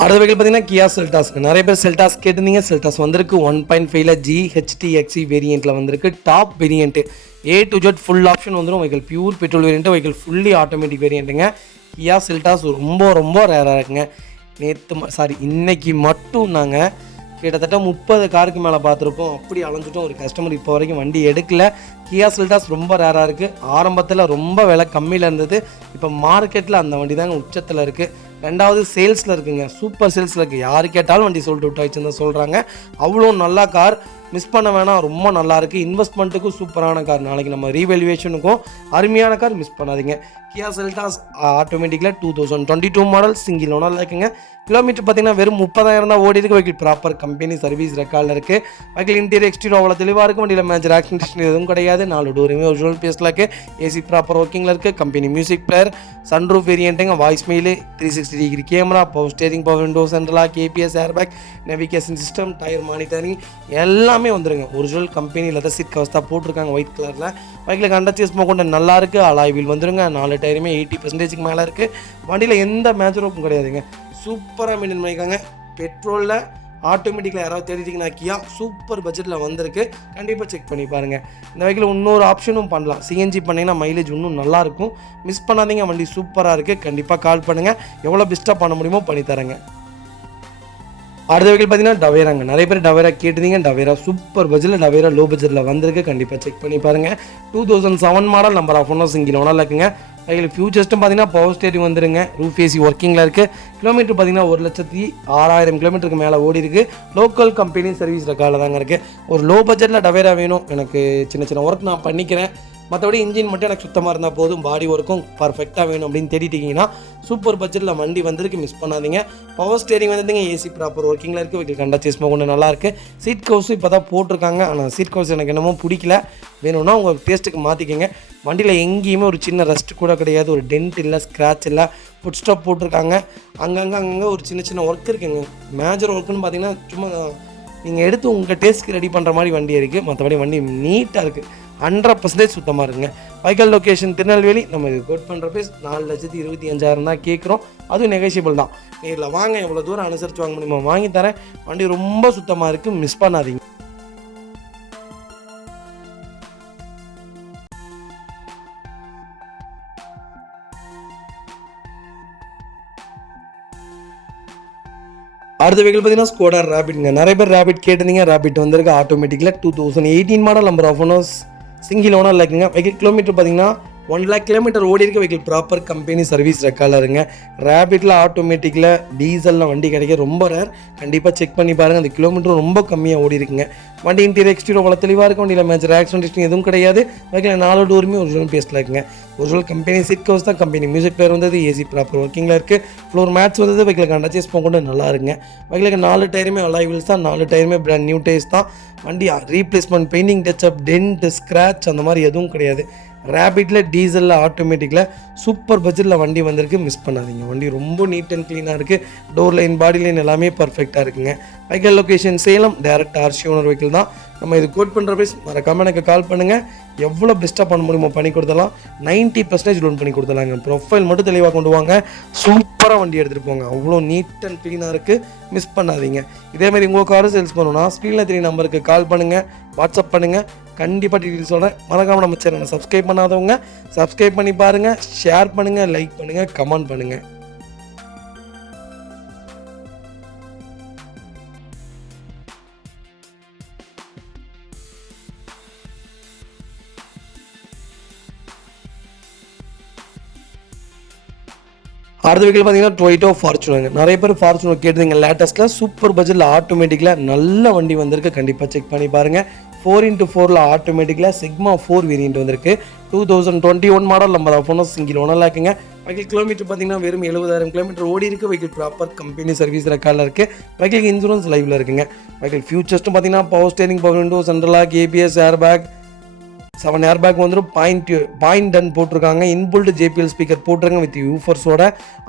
அடுத்த வெஹிக்கிள் பார்த்தீங்கன்னா கியா செல்டாஸ்க்கு. நிறைய பேர் செல்டாஸ் கேட்டிருந்தீங்க. செல்டாஸ் வந்திருக்கு 1.5ல GHTXE வேரியண்ட்டில் வந்திருக்கு. Top variant, A to Z full option வந்துடும். Vehicle pure petrol variant. Vehicle fully automatic வேரியண்ட்டுங்க. கியா செல்டாஸ் ரொம்ப ரேராக இருக்குங்க. இன்னைக்கு மட்டும் நாங்கள் கிட்டத்தட்ட 30 காருக்கு மேலே பார்த்துருப்போம். அப்படி அலைஞ்சிட்டோம். ஒரு கஸ்டமர் இப்போ வரைக்கும் வண்டி எடுக்கல. கியா செல்டாஸ் ரொம்ப ரேராக இருக்குது. ஆரம்பத்தில் ரொம்ப விலை கம்மியில் இருந்தது. இப்போ மார்க்கெட்டில் அந்த வண்டி தாங்க உச்சத்தில் இருக்குது. 2வது சேல்ஸில் இருக்குங்க. சூப்பர் சேல்ஸில் இருக்குது. யார் கேட்டாலும் வண்டி சோல்ட் அவுட் ஆயிடுச்சுன்னு தான் சொல்கிறாங்க. அவ்வளோ நல்லா கார். மிஸ் பண்ண வேணாம். ரொம்ப நல்லாயிருக்கு. இன்வெஸ்ட்மெண்ட்டுக்கும் சூப்பரான கார். நாளைக்கு நம்ம ரீவேல்யூவேஷனுக்கும் அருமையான கார். மிஸ் பண்ணாதீங்க. கியா செல்டாஸ் ஆட்டோமேட்டிக்கில் 2022 மாடல், சிங்கிள் ஓனரில் இருக்குங்க. கிலோமீட்டர் பார்த்தீங்கன்னா வெறும் 30,000 தான் ஓடி இருக்கு. வெஹிக்கிள் ப்ராப்பர் கம்பெனி சர்வீஸ் ரெக்கார்டில் இருக்குது. வெஹிக்கிள் இன்டீரியர் எக்ஸ்டீரியர் அவ்வளோ தெளிவாக இருக்கும். வண்டியில் மேஜர் ஆக்சிடென்டேஷன் எதுவும் கிடையாது. 4 டோருமே ஒரிஜினல் பேஸில் இருக்குது. ஏசி ப்ராப்பர் ஒர்க்கிங்கில் இருக்குது. கம்பெனி மியூசிக் பிளேயர், சன்ரூஃப் வேரியண்ட்டுங்க. Voice mail, 360 degree camera, power steering, power window சென்ட்ரலாக, KPS airbag, navigation system, tyre monitoring எல்லாமே வந்துருங்க. Original company leather seat covers தான் போட்டிருக்காங்க ஒயிட் கலரில். வெஹிக்கிளுக்கு அண்டர்ச்சியஸ்மாக கொண்டு நல்லா இருக்குது. அலாய் வீல் வந்துருங்க. 4 டயருமே 80% மேலே இருக்குது. வண்டியில் எந்த மேஜரும் கிடையாதுங்க. சூப்பராக மெயின்டைன் பண்ணியிருக்காங்க. பெட்ரோலில் ஆட்டோமேட்டிக்கில் யாராவது தேடிட்டிங்கன்னா கியா சூப்பர் பட்ஜெட்டில் வந்திருக்கு. கண்டிப்பாக செக் பண்ணி பாருங்கள். இந்த வெஹிக்கிள் இன்னொரு ஆப்ஷனும் பண்ணலாம். CNG பண்ணிங்கன்னா மைலேஜ் இன்னும் நல்லாயிருக்கும். மிஸ் பண்ணாதீங்க. வண்டி சூப்பராக இருக்குது. கண்டிப்பாக கால் பண்ணுங்கள். எவ்வளோ பெஸ்ட்டாக பண்ண முடியுமோ பண்ணித்தரேங்க. அடுத்த வெஹிக்கிள் பார்த்தீங்கன்னா டவேராங்க. நிறைய பேர் டவேரா கேட்டிருந்தீங்க. டவேரா சூப்பர் பட்ஜெட்டில், டவேரா லோ பட்ஜெட்டில் வந்திருக்கு. கண்டிப்பாக செக் பண்ணி பாருங்கள். 2007 மாடல், நம்பர் ஆஃப் ஒன்றும் சிங்கிள் ஓனரில் இருக்குங்க. வெஹிக்கிள் ஃபியூச்சர்ஸ்ட்டும் பார்த்தீங்கன்னா பவர் ஸ்டேரிங் வந்துருங்க. ரூஃப் ஏசி ஒர்க்கிங்கில் இருக்குது. கிலோமீட்டர் பார்த்தீங்கன்னா 1,06,000 கிலோமீட்டருக்கு மேலே ஓடி இருக்குது. லோக்கல் கம்பெனி சர்வீஸ் ரெக்கார்டில் தாங்க இருக்குது. ஒரு லோ பட்ஜெட்டில் டவேரா வேணும், எனக்கு சின்ன ஒர்க் நான் பண்ணிக்கிறேன், மற்றபடி இன்ஜின் மட்டும் எனக்கு சுத்தமாக இருந்தால் போதும், பாடி ஒர்க்கும் பர்ஃபெக்டாக வேணும் அப்படின்னு தேடிட்டிங்கன்னா சூப்பர் பட்ஜெட்டில் வண்டி வந்திருக்கு. மிஸ் பண்ணாதீங்க. பவர் ஸ்டேரிங் வந்துங்க. ஏசி ப்ராப்பர் ஒர்க்கிங்கில் இருக்குது. வெஹிக்கிள் கண்டச்சேஸ்மாக ஒன்று நல்லாயிருக்கு. சீட் கவர்ஸும் இப்போ தான் போட்டிருக்காங்க. ஆனால் சீட் கவர்ஸ் எனக்கு என்னமோ பிடிக்கல. வேணும்னா உங்கள் டேஸ்ட்டுக்கு மாற்றிக்கங்க. வண்டியில் எங்கேயுமே ஒரு சின்ன ரஸ்ட் கூட கிடையாது. ஒரு டென்ட் இல்லை, ஸ்க்ராட்ச் இல்லை. ஃபுட் ஸ்டாப் போட்டிருக்காங்க. அங்கங்கே ஒரு சின்ன ஒர்க் இருக்குங்க. மேஜர் ஒர்க்குன்னு பார்த்தீங்கன்னா சும்மா நீங்கள் எடுத்து உங்கள் டேஸ்ட்டுக்கு ரெடி பண்ணுற மாதிரி வண்டி இருக்குது. மற்றபடி வண்டி நீட்டாக இருக்குது. 100% சுத்தமாக இருக்குங்க. Vehicle location Tirunelveli. நம்ம இது கோட் பண்ணுற ப்ரைஸ் 4,25,000 தான் கேட்குறோம். அதுவும் நெகோஷியபிள் தான். நேரில் வாங்க, எவ்வளோ தூரம் அனுசரித்து வாங்க முடியுமோ வாங்கி தரேன். வண்டி ரொம்ப சுத்தமாக இருக்குது. மிஸ் பண்ணாதீங்க. அடுத்த வெஹிக்கிள் பார்த்தீங்கன்னா ஸ்கோடா ரேபிட்ங்க. நிறைய பேர் ரேபிட் கேட்டிருந்தீங்க. ரேபிட் வந்திருக்கு ஆட்டோமேட்டிக்கில் 2018 model, number of owners single owner இருக்குங்க. வெஹிக்கிள் கிலோமீட்டர் பார்த்தீங்கன்னா 1,00,000 கிலோமீட்டர் ஓடி இருக்க வெஹிக்கிள் ப்ராப்பர் கம்பெனி சர்வீஸ் ரெக்கார்டில் இருங்க. ரேபிட்டில் ஆட்டோமேட்டிக்கில் டீசலில் வண்டி கிடைக்க ரொம்ப ரேர். கண்டிப்பாக செக் பண்ணி பாருங்கள். அந்த கிலோமீட்டர் ரொம்ப கம்மியாக ஓடி இருக்குங்க. வண்டி இன்டீரியர் எக்ஸ்டீரியர் அவ்வளோ தெளிவாக இருக்கும். வண்டியில் மேஜர் ஆக்சிடென்ட் எதுவும் கிடையாது. வெஹிக்கில் 4 டோருமே ஒரிஜினல் பேஸ்ட்டில் இருக்குங்க. ஒரிஜினல் கம்பெனி சீட் கவர்ஸ் தான், கம்பெனி மியூசிக் பிளேயர் வந்தது, ஏசி ப்ராப்பர் ஒர்க்கிங்கில் இருக்குது, ஃப்ளோர் மேட்ஸ் வந்தது. வெஹிக்கில் அண்டர்ச்சேஸ் போக நல்லா இருக்குங்க. வெஹிக்கிலுக்கு 4 டயருமே அலாய் வீல்ஸ் தான், 4 டயருமே பிராண்ட் நியூ டயர்ஸ் தான். வண்டி replacement, painting, touch up, dent, scratch அந்த மாதிரி எதுவும் கிடையாது. ரேபிட்டில் டீசலில் ஆட்டோமேட்டிக்கில் சூப்பர் பட்ஜெட்டில் வண்டி வந்திருக்கு. மிஸ் பண்ணாதீங்க. வண்டி ரொம்ப நீட் அண்ட் க்ளீனாக இருக்குது. டோர் லைன், பாடி லைன் எல்லாமே பர்ஃபெக்டாக இருக்குங்க. Vehicle location Salem, direct RC owner vehicle தான். நம்ம இது கோட் பண்ணுற ப்ரைஸ் மறக்காமல் எனக்கு கால் பண்ணுங்கள். எவ்வளோ பெஸ்ட்டாக பண்ண முடியுமோ பண்ணி கொடுத்தலாம். 90% லோன் பண்ணி கொடுத்துலாங்க. ப்ரொஃபைல் மட்டும் தெளிவாக கொண்டு வாங்க. சூப்பராக வண்டி எடுத்துகிட்டு போங்க. அவ்வளோ நீட் அண்ட் க்ளீனாக இருக்குது. மிஸ் பண்ணாதீங்க. இதேமாதிரி உங்கள் காரை சேல்ஸ் பண்ணணும்னா ஸ்க்ரீனில் 3 நம்பருக்கு கால் பண்ணுங்கள், வாட்ஸ்அப் பண்ணுங்கள். கண்டிப்பாக டீட்டெயில்ஸ் சொல்கிறேன். மறக்காமல் நம்ம சேனலை சப்ஸ்கிரைப் பண்ணாதவங்க சப்ஸ்கிரைப் பண்ணி பாருங்கள், ஷேர் பண்ணுங்கள், லைக் பண்ணுங்கள், கமெண்ட் பண்ணுங்கள். அடுத்த வெஹிக்கிள் பார்த்தீங்கன்னா டொயோட்டா ஃபார்ச்சுனர். நிறைய பேர் ஃபார்ச்சுனர் கேட்டுருங்க. லேட்டஸ்ட்டில் சூப்பர் பட்ஜெட்டில் ஆட்டோமேட்டிக்கில் நல்ல வண்டி வந்திருக்கு. கண்டிப்பாக செக் பண்ணி பாருங்கள். 4x4 ஆட்டோமேட்டிக்கில் சிக்மா 4 வேரியண்ட் வந்திருக்கு. 2021 மாடல். நம்ம ஃபோனஸ் சிங்கிள் ஓனரில் இருக்குங்க. வெஹிக்கிள் கிலோமீட்டர் பார்த்தீங்கன்னா வெறும் 70,000 கிலோமீட்டர் ஓடி இருக்குது. வெஹிக்கிள் ப்ராப்பர் கம்பெனி சர்வீஸ் ரெக்கார்டில் இருக்குது. வெஹிக்கிள் இன்சூரன்ஸ் லைவில் இருக்குங்க. வெஹிக்கிள் ஃபியூச்சர்ஸ்ட்டு பார்த்தீங்கன்னா power steering, power window, central lock, ABS, air bag, 7 air bag வந்துடும். பாயிண்ட் டன் போட்டிருக்காங்க. இன்புல்டு ஜேபிஎல் ஸ்பீக்கர் போட்டிருக்காங்க வித் யூஃபர்ஸோட.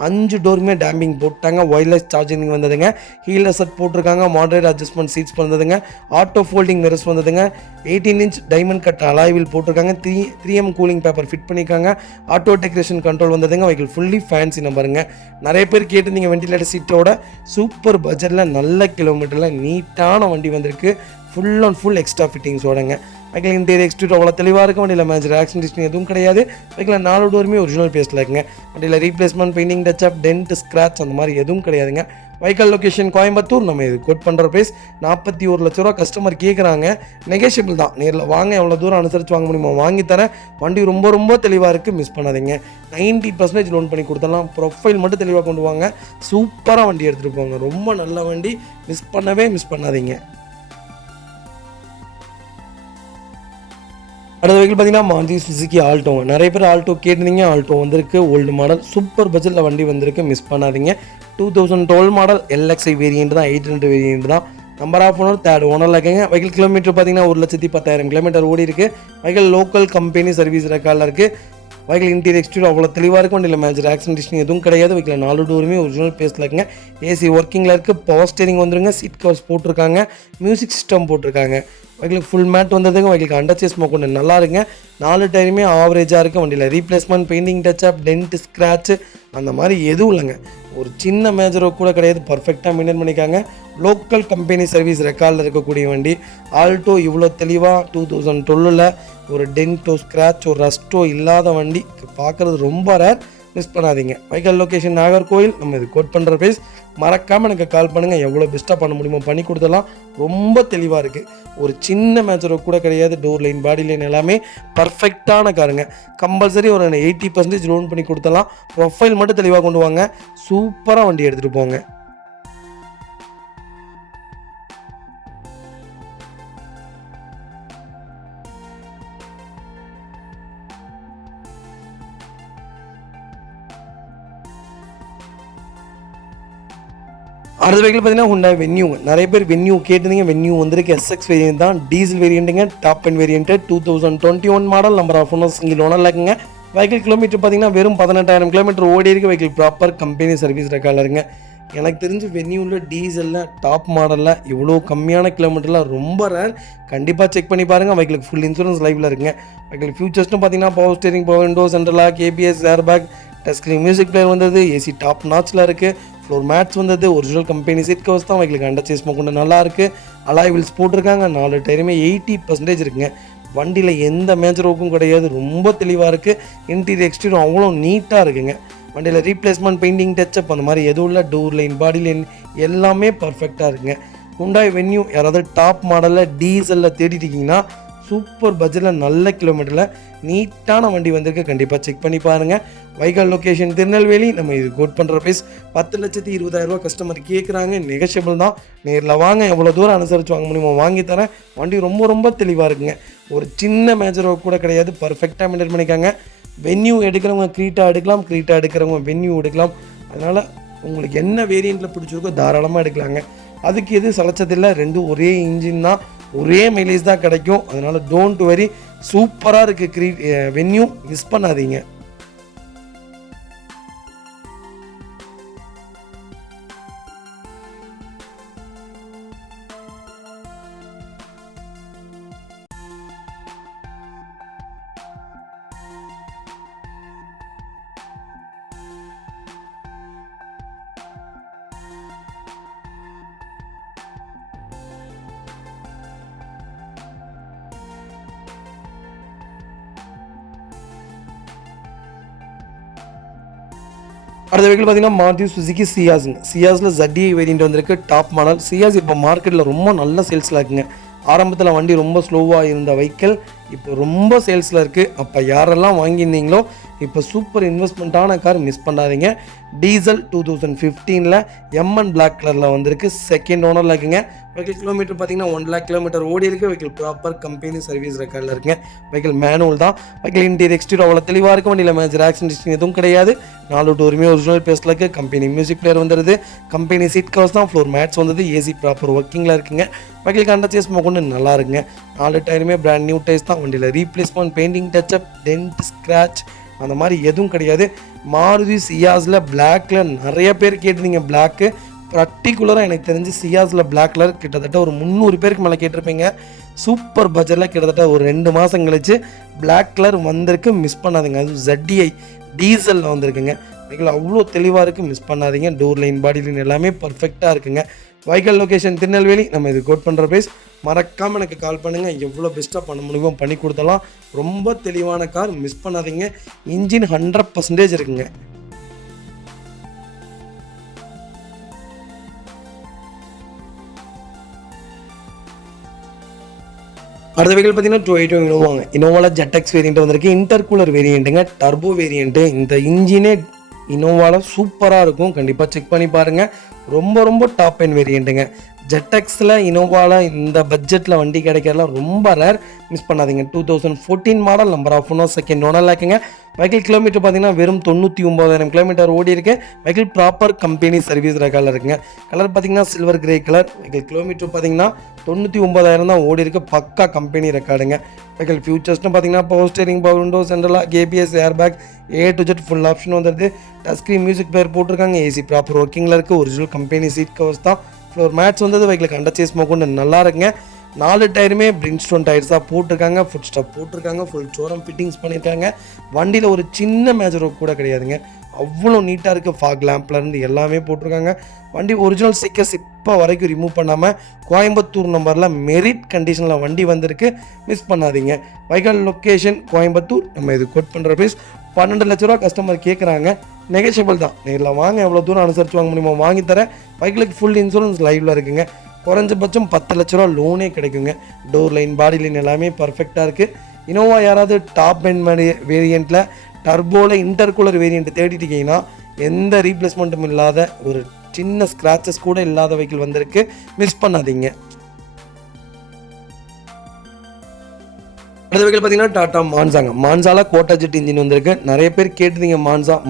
5 டோருமே டேம்பிங் போட்டாங்க. ஒயர்லெஸ் சார்ஜிங் வந்ததுங்க. ஹீலர் செட் போட்டிருக்காங்க. மாடரேட் அட்ஜஸ்ட்மெண்ட் சீட்ஸ் வந்ததுங்க. ஆட்டோ ஃபோல்டிங் மிரர்ஸ் வந்ததுங்க. 18 இன்ச் டைமண்ட் கட் அலாய்வில் போட்டிருக்காங்க. 3M கூலிங் பேப்பர் ஃபிட் பண்ணியிருக்காங்க. ஆட்டோ டெக்கரேஷன் கண்ட்ரோல் வந்ததுங்க. வெஹிக்கிள் ஃபுல்லி ஃபேன்சி நம்பருங்க. நிறைய பேர் கேட்டிருந்தீங்க வெண்டிலேட்டர் சீட்டோட. சூப்பர் பட்ஜெட்டில் நல்ல கிலோமீட்டரில் நீட்டான வண்டி வந்திருக்கு. ஃபுல் அண்ட் ஃபுல் எக்ஸ்ட்ரா ஃபிட்டிங்ஸோடங்க. வெஹிக்கிள் இன்டீரியர் எக்ஸ்டீரியர் அவ்வளோ தெளிவாக இருக்கும். வண்டியில் மேஜர் ஆக்சிடென்ட் எதுவும் கிடையாது. வெஹிக்கில் 4 டோருமே ஒரிஜினல் பேஸ்ட்டில் இருக்குங்க. வண்டியில் replacement, painting, touch up, dent, scratch அந்த மாதிரி எதுவும் கிடையாதுங்க. Vehicle location Coimbatore. நம்ம இது கோட் பண்ணுற ப்ரைஸ் 41 லட்ச ரூபா. கஸ்டமர் கேட்குறாங்க. நெகோஷியபிள் தான். நேரில் வாங்க, எவ்வளோ தூரம் அனுசரித்து வாங்க முடியுமோ வாங்கி தரேன். வண்டி ரொம்ப ரொம்ப தெளிவாக இருக்குது. மிஸ் பண்ணாதீங்க. 90% லோன் பண்ணி கொடுத்துடலாம். ப்ரொஃபைல் மட்டும் தெளிவாக கொண்டு வாங்க. சூப்பராக வண்டி எடுத்துகிட்டு போங்க. ரொம்ப நல்ல வண்டி. மிஸ் பண்ணாதீங்க. அடுத்த வெஹிக்கிள் பார்த்தீங்கன்னா மாருதி சுசுகி ஆல்டோ. நிறைய பேர் ஆல்டோ கேட்டிருந்தீங்க. ஆல்டோ வந்திருக்கு. ஓல்டு மாடல் சூப்பர் பட்ஜெட்டில் வண்டி வந்திருக்கு. மிஸ் பண்ணாதீங்க. 2012 மாடல் LXI வேரியண்ட் தான், 800 வேரியண்ட் தான். நம்பர் ஆஃப் ஓனர் 3rd ஓனரில் இருக்குங்க. வெஹிக்கிள் கிலோமீட்டர் பார்த்தீங்கன்னா 1,10,000 கிலோமீட்டர் ஓடி இருக்குது. வெஹிக்கிள் லோக்கல் கம்பெனி சர்வீஸ் ரெக்கார்டில் இருக்குது. வெஹிக்கிள் இன்டீரியர் எக்ஸ்டீரியர் அவ்வளோ தெளிவாக இருக்கும். வண்டியில் மேஜர் ஆக்சிடென்ட் எதுவும் கிடையாது. வெஹிக்கில் 4 டோருமே ஒரிஜினல் பேஸ்ட்டில் இருக்குங்க. ஏசி ஒர்க்கிங்கில் இருக்குது. பவர் ஸ்டேரிங் வந்துருங்க. சீட் கவர்ஸ் போட்டிருக்காங்க. மியூசிக் சிஸ்டம் போட்டிருக்காங்க. வெஹிக்கில் ஃபுல் மேட் வந்ததுங்க. வெஹிக்கில் அண்டர்ச்சேஸ் மோக்கொண்டு நல்லா இருக்குங்க. 4 டயருமே ஆவரேஜாக இருக்குது. வண்டியில் replacement, painting, touch up, dent, scratch அந்த மாதிரி எதுவும் இல்லைங்க. ஒரு சின்ன மேஜரோ கூட கிடையாது. பர்ஃபெக்டாக மெயின்டைன் பண்ணிக்காங்க. லோக்கல் கம்பெனி சர்வீஸ் ரெக்கார்டில் இருக்கக்கூடிய வண்டி. ஆல்டோ இவ்வளோ தெளிவாக 2012 ஒரு டென்ட்டோ, ஸ்க்ராட்சோ, ரஸ்ட்டோ இல்லாத வண்டி பார்க்குறது ரொம்ப ரேர். மிஸ் பண்ணாதீங்க. Vehicle location Nagercoil. நம்ம இது கோட் பண்ணுற ப்ரைஸ் மறக்காமல் எனக்கு கால் பண்ணுங்கள். எவ்வளோ பெஸ்ட்டாக பண்ண முடியுமோ பண்ணி கொடுத்துடலாம். ரொம்ப தெளிவாக இருக்குது. ஒரு சின்ன மேஜரோ கூட கிடையாது. டோர் லைன், பாடி லைன் எல்லாமே பர்ஃபெக்டான காருங்க. கம்பல்சரி ஒரு 80% லோன் பண்ணி கொடுத்துடலாம். ப்ரொஃபைல் மட்டும் தெளிவாக கொண்டு வாங்க. சூப்பராக வண்டி எடுத்துகிட்டு போங்க. அடுத்த வெஹிக்கிள் பார்த்தீங்கன்னா ஹுண்டாய் வென்யூ. நிறைய பேர் வென்யூ கேட்டிருந்தீங்க. வென்யூ வந்திருக்கு. SX வேரியன்ட் தான், டீசல் வேரியண்ட்டுங்க. Top end variant. 2021 model. Number of owner single ஓனரில் இருக்குங்க. வெஹிக்கிள் கிலோமீட்டர் பார்த்தீங்கன்னா வெறும் 18,000 கிலோமீட்டர் ஓடி இருக்குது. வெஹிக்கிள் ப்ராப்பர் கம்பெனி சர்வீஸ் ரெக்கார்டில் இருங்க. எனக்கு தெரிஞ்சு வென்யூவில் டீசலில் டாப் மாடலில் இவ்வளோ கம்மியான கிலோமீட்டரில் ரொம்ப ரேர். கண்டிப்பாக செக் பண்ணி பாருங்கள். வெஹிக்கிளுக்கு ஃபுல் இன்சூரன்ஸ் லைவில் இருக்குங்க. வெஹிக்கிள் ஃபியூச்சர்ஸ்னு பார்த்தீங்கன்னா power steering, power window, central lock, ABS, air bag, touch screen music player வந்தது. ஏசி டாப் நாச்சில் இருக்குது. ஃப்ளோர் மேட்ஸ் வந்தது. ஒரிஜினல் கம்பெனி சீட் கவர்ஸ் தான். வெஹிக்கிளுக்கு அண்டர்ச்சேஸ் கொண்டு நல்லா இருக்குது. அலாய் வீல்ஸ் போட்டிருக்காங்க. 4 டயருமே 80% இருக்குங்க. வண்டியில் எந்த மேஜர் ஒர்க்கும் கிடையாது. ரொம்ப தெளிவாக இருக்குது. இன்டீரியர் எக்ஸ்டீரியர் அவ்வளோ நீட்டாக இருக்குங்க. வண்டியில் ரீப்ளேஸ்மெண்ட், பெயிண்டிங், டச்சப் அந்த மாதிரி எதுவும் இல்லை. டோர் லைன், பாடி லைன் எல்லாமே பர்ஃபெக்டாக இருக்குங்க. ஹுண்டாய் வென்யூ யாராவது டாப் மாடலில் டீசலில் தேடிட்டு இருக்கீங்கன்னா சூப்பர் பட்ஜெட்டில் நல்ல கிலோமீட்டரில் நீட்டான வண்டி வந்திருக்கு. கண்டிப்பாக செக் பண்ணி பாருங்கள். வைகால் லொக்கேஷன் திருநெல்வேலி. நம்ம இது கோட் பண்ணுற ப்ரைஸ் 10,20,000 கஸ்டமர் கேட்குறாங்க. நெகஷியபிள் தான். நேரில் வாங்க, எவ்வளோ தூரம் அனுசரித்து வாங்க முடியுமோ வாங்கி தரேன். வண்டி ரொம்ப ரொம்ப தெளிவாக இருக்குங்க. ஒரு சின்ன மேஜர் ஒர்க் கூட கிடையாது. பர்ஃபெக்டாக மெயின்டைன் பண்ணிக்காங்க. வென்யூ எடுக்கிறவங்க க்ரீட்டா எடுக்கலாம், க்ரீட்டா எடுக்கிறவங்க வென்யூ எடுக்கலாம். அதனால் உங்களுக்கு என்ன வேரியண்ட்டில் பிடிச்சிருக்கோ தாராளமாக எடுக்கலாங்க. அதுக்கு எது சளைச்சதில்லை. ரெண்டும் ஒரே இன்ஜின் தான், ஒரே மைலேஜ் தான் கிடைக்கும். அதனால் டோன்ட் வெரி, சூப்பராக இருக்குது வென்யூ, மிஸ் பண்ணாதீங்க. அடுத்த வெஹிக்கிள் பார்த்தீங்கன்னா மாருதி சுசுகி சியாஸுங்க. சியாஸில் ZDI வேரியண்ட் வந்திருக்கு, டாப் மாடல். சியாஸ் இப்போ மார்க்கெட்டில் ரொம்ப நல்ல சேல்ஸில் இருக்குங்க. ஆரம்பத்தில் வண்டி ரொம்ப ஸ்லோவாக இருந்த வெஹிக்கிள் இப்போ ரொம்ப சேல்ஸில் இருக்குது. அப்போ யாரெல்லாம் வாங்கியிருந்தீங்களோ இப்போ சூப்பர் இன்வெஸ்ட்மெண்ட்டான கார், மிஸ் பண்ணாதீங்க. டீசல் 2015 எம்என் பிளாக் கலரில் வந்திருக்கு. செகண்ட் ஓனரில் இருக்குங்க. வெஹிக்கிள் கிலோமீட்டர் பார்த்தீங்கன்னா 1 lakh கிலோமீட்டர் ஓடி இருக்குது. வெஹிக்கிள் ப்ராப்பர் கம்பெனி சர்வீஸ் ரெக்கார்டில் இருக்குங்க. வெஹிக்கிள் மேனுவல் தான். வெஹிக்கிள் இன்டீரியர் எக்ஸ்டீரியர் அவ்வளோ தெளிவாக இருக்கும். வண்டியில் மேஜர் ஆக்சிடென்ட் எதுவும் கிடையாது. 4 டோருமே ஒரிஜினல் பேஸில் இருக்குது. கம்பெனி மியூசிக் பிளேயர் வந்துடுது. கம்பெனி சீட் கவர்ஸ் தான். ஃப்ளோர் மேட்ஸ் வந்தது. ஏசி ப்ராப்பர் ஒர்க்கிங்கில் இருக்குங்க. வெஹிக்கிள் கண்ட சேஸ் கொண்டு நல்லா இருக்குங்க. 4 டயருமே பிராண்ட் நியூ டயர்ஸ் தான். வண்டியில் replacement, painting touch up, dent, scratch அந்த மாதிரி எதுவும் கிடையாது. மாருதி சியாஸில் பிளாக்ல நிறைய பேர் கேட்டிருந்தீங்க. பிளாக்கு பர்டிகுலராக எனக்கு தெரிஞ்சு சியாஸில் பிளாக் கலர் கிட்டத்தட்ட ஒரு 300 பேருக்கு மேலே கேட்டிருப்பீங்க. சூப்பர் பட்ஜெட்டில் கிட்டத்தட்ட ஒரு 2 மாதம் கழிச்சு பிளாக் கலர் வந்திருக்கு, மிஸ் பண்ணாதீங்க. அது ZDI டீசலில் வந்திருக்குங்க. வெஹிக்கிள் அவ்வளோ தெளிவாக இருக்குது, மிஸ் பண்ணாதீங்க. டோர் லைன், பாடி லைன் எல்லாமே பர்ஃபெக்டாக இருக்குங்க. வைக்கல் லொக்கேஷன் திருநெல்வேலி. நம்ம இது கோட் பண்ணுற ப்ரைஸ். மறக்காமல் எனக்கு கால் பண்ணுங்கள். எவ்வளோ பெஸ்ட்டாக பண்ண முடியுமோ பண்ணி கொடுத்தலாம். ரொம்ப தெளிவான கார், மிஸ் பண்ணாதீங்க. இன்ஜின் 100% இருக்குங்க. அடுத்த வெஹிக்கிள் பார்த்தீங்கன்னா 280 இனோவாங்க. இனோவாவில் ஜெட்எக்ஸ் வேரியண்ட் வந்திருக்கு. இன்டர்கூலர் வேரியண்ட்டுங்க, டர்போ வேரியண்ட்டு. இந்த இன்ஜினே இனோவாவில் சூப்பராக இருக்கும். கண்டிப்பாக செக் பண்ணி பாருங்கள். ரொம்ப ரொம்ப டாப் எண்ட் வேரியண்ட்டுங்க. ஜெட்எக்ஸில் இனோவாவில் இந்த பட்ஜெட்டில் வண்டி கிடைக்கிறதுலாம் ரொம்ப ரேர், மிஸ் பண்ணாதீங்க. 2014 model, number of owner, second ஓனரில் இருக்குங்க. வெஹிக்கிள் கிலோமீட்டர் பார்த்தீங்கன்னா வெறும் 99,000 கிலோமீட்டர் ஓடி இருக்கு. வெஹிக்கிள் ப்ராப்பர் கம்பெனி சர்வீஸ் ரெக்கார்டில் இருக்குங்க. கலர் பார்த்தீங்கன்னா silver grey colour. Vehicle kilometre பார்த்தீங்கன்னா 99,000 தான் ஓடி இருக்கு. பக்கா கம்பெனி ரெக்கார்டுங்க. வெஹிக்கிள் ஃபியூச்சர்ஸ்னு பார்த்தீங்கன்னா பவர் ஸ்டேரிங், பவர் விண்டோ, சென்ட்ரலாக ABS, airbag, A to Z full option வந்துடுது. டச் ஸ்க்ரீன், மியூசிக் பிளேயர் போட்டிருக்காங்க. ஏசி ப்ராப்பர் ஒர்க்கிங்கில் இருக்குது. ஒரிஜினல் கம்பெனி சீட் கவர்ஸ் தான். ஃப்ளோர் மேட்ஸ் வந்தது. வெஹிக்கிள் கண்ட சேஸ் கொண்டு நல்லா இருக்குங்க. 4 டயருமே பிரின்ஸ்டோன் டயர்ஸ் தான் போட்டிருக்காங்க. ஃபுட் ஸ்டாப் போட்டிருக்காங்க. ஃபுல் ஷோரம் ஃபிட்டிங்ஸ் பண்ணியிருக்காங்க. வண்டியில் ஒரு சின்ன மேஜர் ஒர்க் கூட கிடையாதுங்க. அவ்வளோ நீட்டாக இருக்குது. ஃபாக் லேம்ப்லேருந்து எல்லாமே போட்டிருக்காங்க. வண்டி ஒரிஜினல் ஸ்டிக்கர்ஸ் இப்போ வரைக்கும் ரிமூவ் பண்ணாமல் கோயம்புத்தூர் நம்பரில் மெரிட் கண்டிஷனில் வண்டி வந்திருக்கு, மிஸ் பண்ணாதீங்க. வைக்கல் லொக்கேஷன் கோயம்புத்தூர். நம்ம இது கோட் பண்ணுற ப்ரைஸ் 12 லட்ச ரூபா கஸ்டமர் கேட்குறாங்க. நெகஷியபிள் தான். நேரில் வாங்க, எவ்வளோ தூரம் அனுசரித்து வாங்க முடியுமோ வாங்கி தரேன். பைக்கிலுக்கு ஃபுல் இன்சூரன்ஸ் லைவில் இருக்குங்க. குறைஞ்சபட்சம் 10 லட்ச ரூபா லோனே கிடைக்குங்க. டோர் லைன், பாடி லைன் எல்லாமே பர்ஃபெக்டாக இருக்குது. இனோவா யாராவது டாப் எண்ட் வேரியண்ட்டில் டர்போவில் இன்டர்கூலர் வேரியண்ட் தேடிட்டீங்கன்னா எந்த ரீப்ளேஸ்மெண்ட்டும் இல்லாத, ஒரு சின்ன ஸ்க்ராச்சஸ் கூட இல்லாத வெஹிக்கிள் வந்திருக்கு, மிஸ் பண்ணாதீங்க. அடுத்த வெஹிக்கிள் பார்த்தீங்கன்னா டாடா மான்சாங்க. மான்சால கோட்டா ஜெட் இன்ஜின் வந்திருக்கு. நிறைய பேர் கேட்டுருந்தீங்க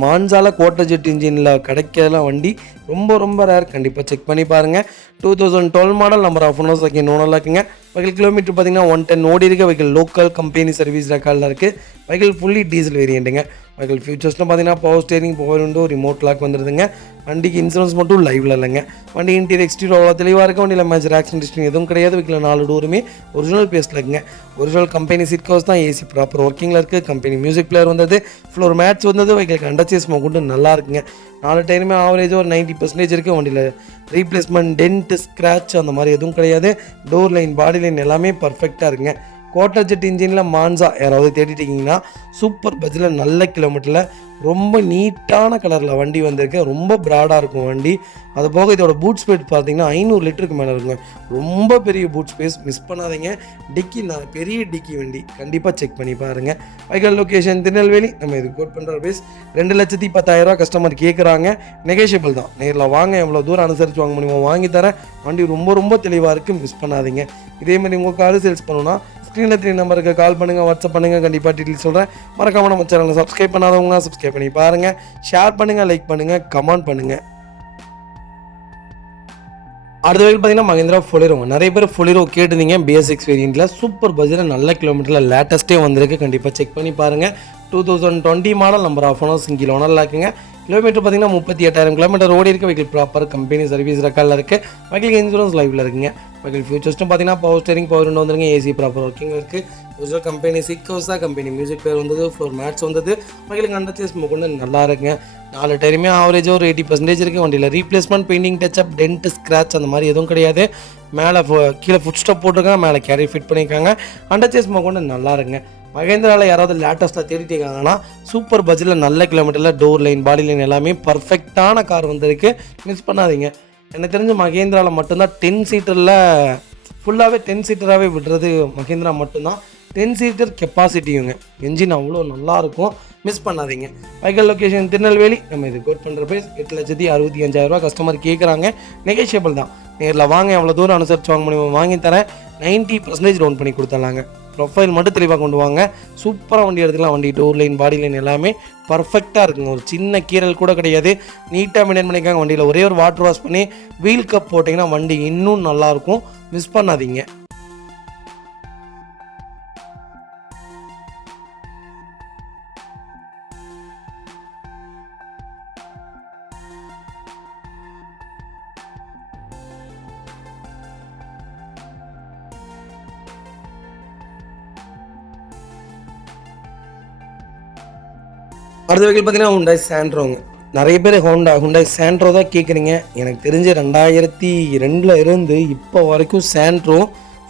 மான்சால கோட்டா ஜெட் இன்ஜினில் கிடைக்கிறதுலாம் வண்டி ரொம்ப ரொம்ப ரேர். கண்டிப்பாக செக் பண்ணி பாருங்கள். 2012 model, number of owner, second ஓனரில் இருக்குங்க. வெஹிக்கிள் கிலோமீட்டர் பார்த்தீங்கன்னா 110 ஓடி இருக்குது. வெஹிக்கிள் லோக்கல் கம்பெனி சர்வீஸ் ரெக்கார்டில் இருக்குது. வெஹிக்கிள் ஃபுல்லி டீசல் வேரியண்ட்டுங்க. வெஹிக்கிள் ஃபியூச்சர்ஸ்னு பார்த்தீங்கன்னா power steering, power window, remote lock வந்துடுதுங்க. வண்டிக்கு இன்சூரன்ஸ் மட்டும் லைவில் இல்லைங்க. வண்டி இன்டீரியர் எக்ஸ்டீரியர் அவ்வளோ தெளிவாக இருக்குது. வண்டியில் மேஜர் ஆக்சிடென்ட் எதுவும் கிடையாது. வெஹிக்கிள் 4 டோருமே ஒரிஜினல் பேஸில் இருக்குங்க. ஒரிஜினல் கம்பெனி சீட் கவர்ஸ் தான். ஏசி ப்ராப்பர் ஒர்க்கிங்கில் இருக்குது. கம்பெனி மியூசிக் பிளேயர் வந்தது. ஃப்ளோர் மேட்ஸ் வந்தது. வெஹிக்கிள் கண்டச்சேஸ் கொண்டு நல்லா இருக்குங்க. 4 டயருமே ஆவரேஜாக ஒரு 90% இருக்குது. வண்டியில் ரீப்ளேஸ்மெண்ட், டென்ட், ஸ்க்ராட்ச் அந்த மாதிரி எதுவும் கிடையாது. டோர் லைன், பாடி லைன் எல்லாமே பர்ஃபெக்டாக இருக்குங்க. குவார்ட்டர் ஜெட் இன்ஜினில் மான்சா யாராவது தேடிட்டு இருக்கீங்கன்னா சூப்பர் பட்ஜெட்டில் நல்ல கிலோமீட்டரில் ரொம்ப நீட்டான கலரில் வண்டி வந்திருக்கு. ரொம்ப ப்ராடாக இருக்கும் வண்டி. அது போக இதோட பூட் ஸ்பேஸ் பார்த்தீங்கன்னா 500 லிட்டருக்கு மேலே இருக்குங்க. ரொம்ப பெரிய பூட் ஸ்பேஸ், மிஸ் பண்ணாதீங்க. டிக்கி பெரிய டிக்கி வண்டி, கண்டிப்பாக செக் பண்ணி பாருங்கள். வைக்கல் லொக்கேஷன் திருநெல்வேலி. நம்ம இது கோட் பண்ணுற பேஸ் 2,10,000 கஸ்டமர் கேட்குறாங்க. நெகோஷியபிள் தான். நேரில் வாங்க, எவ்வளோ தூரம் அனுசரித்து வாங்க முடியுமோ வாங்கி தரேன். வண்டி ரொம்ப ரொம்ப தெளிவாக இருக்குது, மிஸ் பண்ணாதீங்க. இதேமாதிரி உங்கள் காரு சேல்ஸ் பண்ணணும்னா ஸ்க்ரீனில் 3 நம்பருக்கு கால் பண்ணுங்கள், வாட்ஸ்அப் பண்ணுங்கள். கண்டிப்பாக டீட்டெயில் சொல்கிறேன். மறக்காம நம்ம சேனலை சப்ஸ்கிரைப் பண்ணாதவங்க சப்ஸ்கிரைப் பண்ணி பாருங்கள். ஷேர் பண்ணுங்கள், லைக் பண்ணுங்கள், கமெண்ட் பண்ணுங்கள். அடுத்த வரைக்கும் பார்த்தீங்கன்னா மஹிந்திரா ஃபொலிரோ. நிறைய பேர் ஃபொலிரோ கேட்டுருந்தீங்க. BS6 வேரியண்ட்டில் சூப்பர் பட்ஜெட்டில் நல்ல கிலோமீட்டரில் லேட்டஸ்ட்டே வந்திருக்கு. கண்டிப்பாக செக் பண்ணி பாருங்கள். 2020 model, number of owner, single ஓனரில் இருக்குங்க. கிலோமீட்டர் பார்த்தீங்கன்னா 38,000 கிலோமீட்டர் ஓடி இருக்குது. வெஹிக்கிள் ப்ராப்பர் கம்பெனி சர்வீஸ் ரெக்கார்டில் இருக்குது. வெஹிக்கிள் இன்சூரன்ஸ் லைவில் இருக்குங்க. வெஹிக்கிள் ஃபியூச்சர்ஸ்ட்டும் பார்த்தீங்கன்னா பவர் ஸ்டேரிங், பவர் விண்டோ வந்துருங்க. ஏசி ப்ராப்பர் ஒர்க்கிங் இருக்குது. ஒரிஜினல் கம்பெனி சீட் கவர்ஸ் தான், கம்பெனி மியூசிக் பிளேயர் வந்தது, ஃப்ளோர் மேட்ஸ் வந்தது. வெஹிக்கிள் அண்டர்சேஸ் கொண்டு நல்லா இருக்குங்க. 4 டயருமே ஆவரேஜாக ஒரு 80% இருக்குது. வண்டியில் replacement, painting, touch up, dent, scratch அந்த மாதிரி எதுவும் கிடையாது. மேலே கீழே ஃபுட் ஸ்டாப் போட்டிருக்காங்க, மேலே கேரி ஃபிட் பண்ணியிருக்காங்க. அண்டர்சேஸ் கொண்டு நல்லா இருக்குங்க. மகேந்திராவில் யாராவது லேட்டஸ்ட்டாக தேடிட்டு இருக்காங்கன்னா சூப்பர் பட்ஜெட்டில் நல்ல கிலோமீட்டரில் டோர் லைன், பாடி லைன் எல்லாமே பர்ஃபெக்டான கார் வந்திருக்கு, மிஸ் பண்ணாதீங்க. எனக்கு தெரிஞ்ச மகேந்திராவில் மட்டும்தான் 10 சீட்டரில் ஃபுல்லாகவே 10 சீட்டராகவே விடுறது மகேந்திரா மட்டும்தான். 10 சீட்டர் கெப்பாசிட்டியுங்க. என்ஜின் அவ்வளோ நல்லாயிருக்கும், மிஸ் பண்ணாதீங்க. வைக்கல் லொக்கேஷன் திருநெல்வேலி. நம்ம இது கோட் பண்ணுற ப்ரைஸ் 8,65,000 கஸ்டமர் கேட்குறாங்க. நெகோஷியபிள் தான். நேரில் வாங்க, எவ்வளோ தூரம் அனுசரித்து வாங்க முடியுமோ வாங்கி தரேன். 90% லோன் பண்ணி கொடுத்துடலாங்க. ப்ரொஃபைல் மட்டும் தெளிவாக கொண்டு வாங்க. சூப்பராக வண்டி எடுத்துக்கலாம். வண்டி டோர் லைன், பாடி லைன் எல்லாமே பர்ஃபெக்டாக இருக்குங்க. ஒரு சின்ன கீரல் கூட கிடையாது. நீட்டாக மெயின்டைன் பண்ணியிருக்காங்க. வண்டியில் ஒரே ஒரு வாட்டர் வாஷ் பண்ணி வீல் கப் போட்டிங்கன்னா வண்டி இன்னும் நல்லாயிருக்கும், மிஸ் பண்ணாதீங்க. அடுத்த வெஹிக்கிள் பார்த்தீங்கன்னா ஹுண்டாய் சாண்ட்ரோங்க. நிறைய பேர் ஹுண்டாய் சாண்ட்ரோ தான் கேட்குறீங்க. எனக்கு தெரிஞ்ச 2002 இருந்து இப்போ வரைக்கும் சாண்ட்ரோ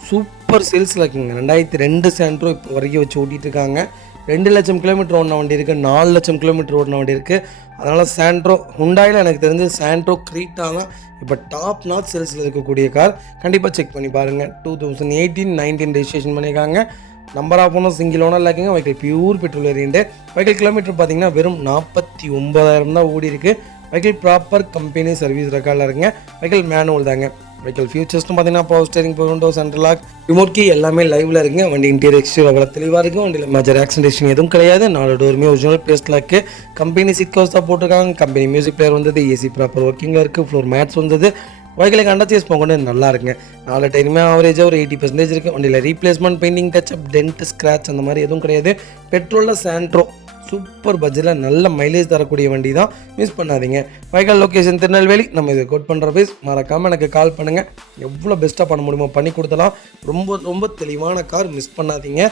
சூப்பர் சேல்ஸில் இருக்குங்க. 2002 சாண்ட்ரோ இப்போ வரைக்கும் வச்சு ஓட்டிகிட்டு இருக்காங்க. 2 லட்சம் கிலோமீட்டர் ஓடின வண்டி இருக்குது, 4 லட்சம் கிலோமீட்டர் ஓடின வண்டி இருக்குது. அதனால் சாண்ட்ரோ, ஹுண்டாயில் எனக்கு தெரிஞ்சு சாண்ட்ரோ க்ரீட்டா தான் இப்போ டாப் நாட் சேல்ஸில் இருக்கக்கூடிய கார். கண்டிப்பாக செக் பண்ணி பாருங்கள். 2018-19 ரெஜிஸ்ட்ரேஷன் பண்ணியிருக்காங்க. Number of owner, single owner இருக்குங்க. Vehicle pure petrol variant. Vehicle kilometre பார்த்தீங்கன்னா வெறும் 49,000 தான் ஓடி இருக்குது. வெஹிக்கிள் ப்ராப்பர் கம்பெனி சர்வீஸ் ரெக்கார்டில் இருக்குங்க. வெஹிக்கிள் மேனுவல் தாங்க. வெஹிக்கிள் ஃபியூச்சர்ஸ்டும் பார்த்தீங்கன்னா power steering, power window, central lock, remote key எல்லாமே லைவில் இருக்குங்க. வண்டி இன்டீரியர் எக்ஸ்டீரியர் அவ்வளோ தெளிவாக இருக்குது. வண்டியில் மேஜர் ஆக்சிடென்டேஷன் எதுவும் கிடையாது. 4 டோருமே ஒரிஜினல் பேஸ்டில் இருக்குது. கம்பெனி சீட் கவர்ஸ் தான் போட்டிருக்காங்க. கம்பெனி மியூசிக் பிளேயர் வந்தது. ஏசி ப்ராப்பர் ஒர்க்கிங்கில் இருக்குது. ஃப்ளோர் மேட்ஸ் வந்தது. வெஹிக்கிளுக்கு அண்டர்சேஸ் கொண்டு நல்லா இருக்குங்க. 4 டயருமே ஆவரேஜாக ஒரு 80% இருக்குது. வண்டியில் replacement, painting, touch up, dent, scratch அந்த மாதிரி எதுவும் கிடையாது. பெட்ரோலில் சாண்ட்ரோ சூப்பர் பட்ஜெட்டில் நல்ல மைலேஜ் தரக்கூடிய வண்டி தான், மிஸ் பண்ணாதீங்க. வைக்கல் லொக்கேஷன் திருநெல்வேலி. நம்ம இதை கோட் பண்ணுற பேஸ் மறக்காமல் எனக்கு கால் பண்ணுங்கள். எவ்வளோ பெஸ்ட்டாக பண்ண முடியுமோ பண்ணி கொடுத்தலாம். ரொம்ப ரொம்ப தெளிவான கார், மிஸ் பண்ணாதீங்க.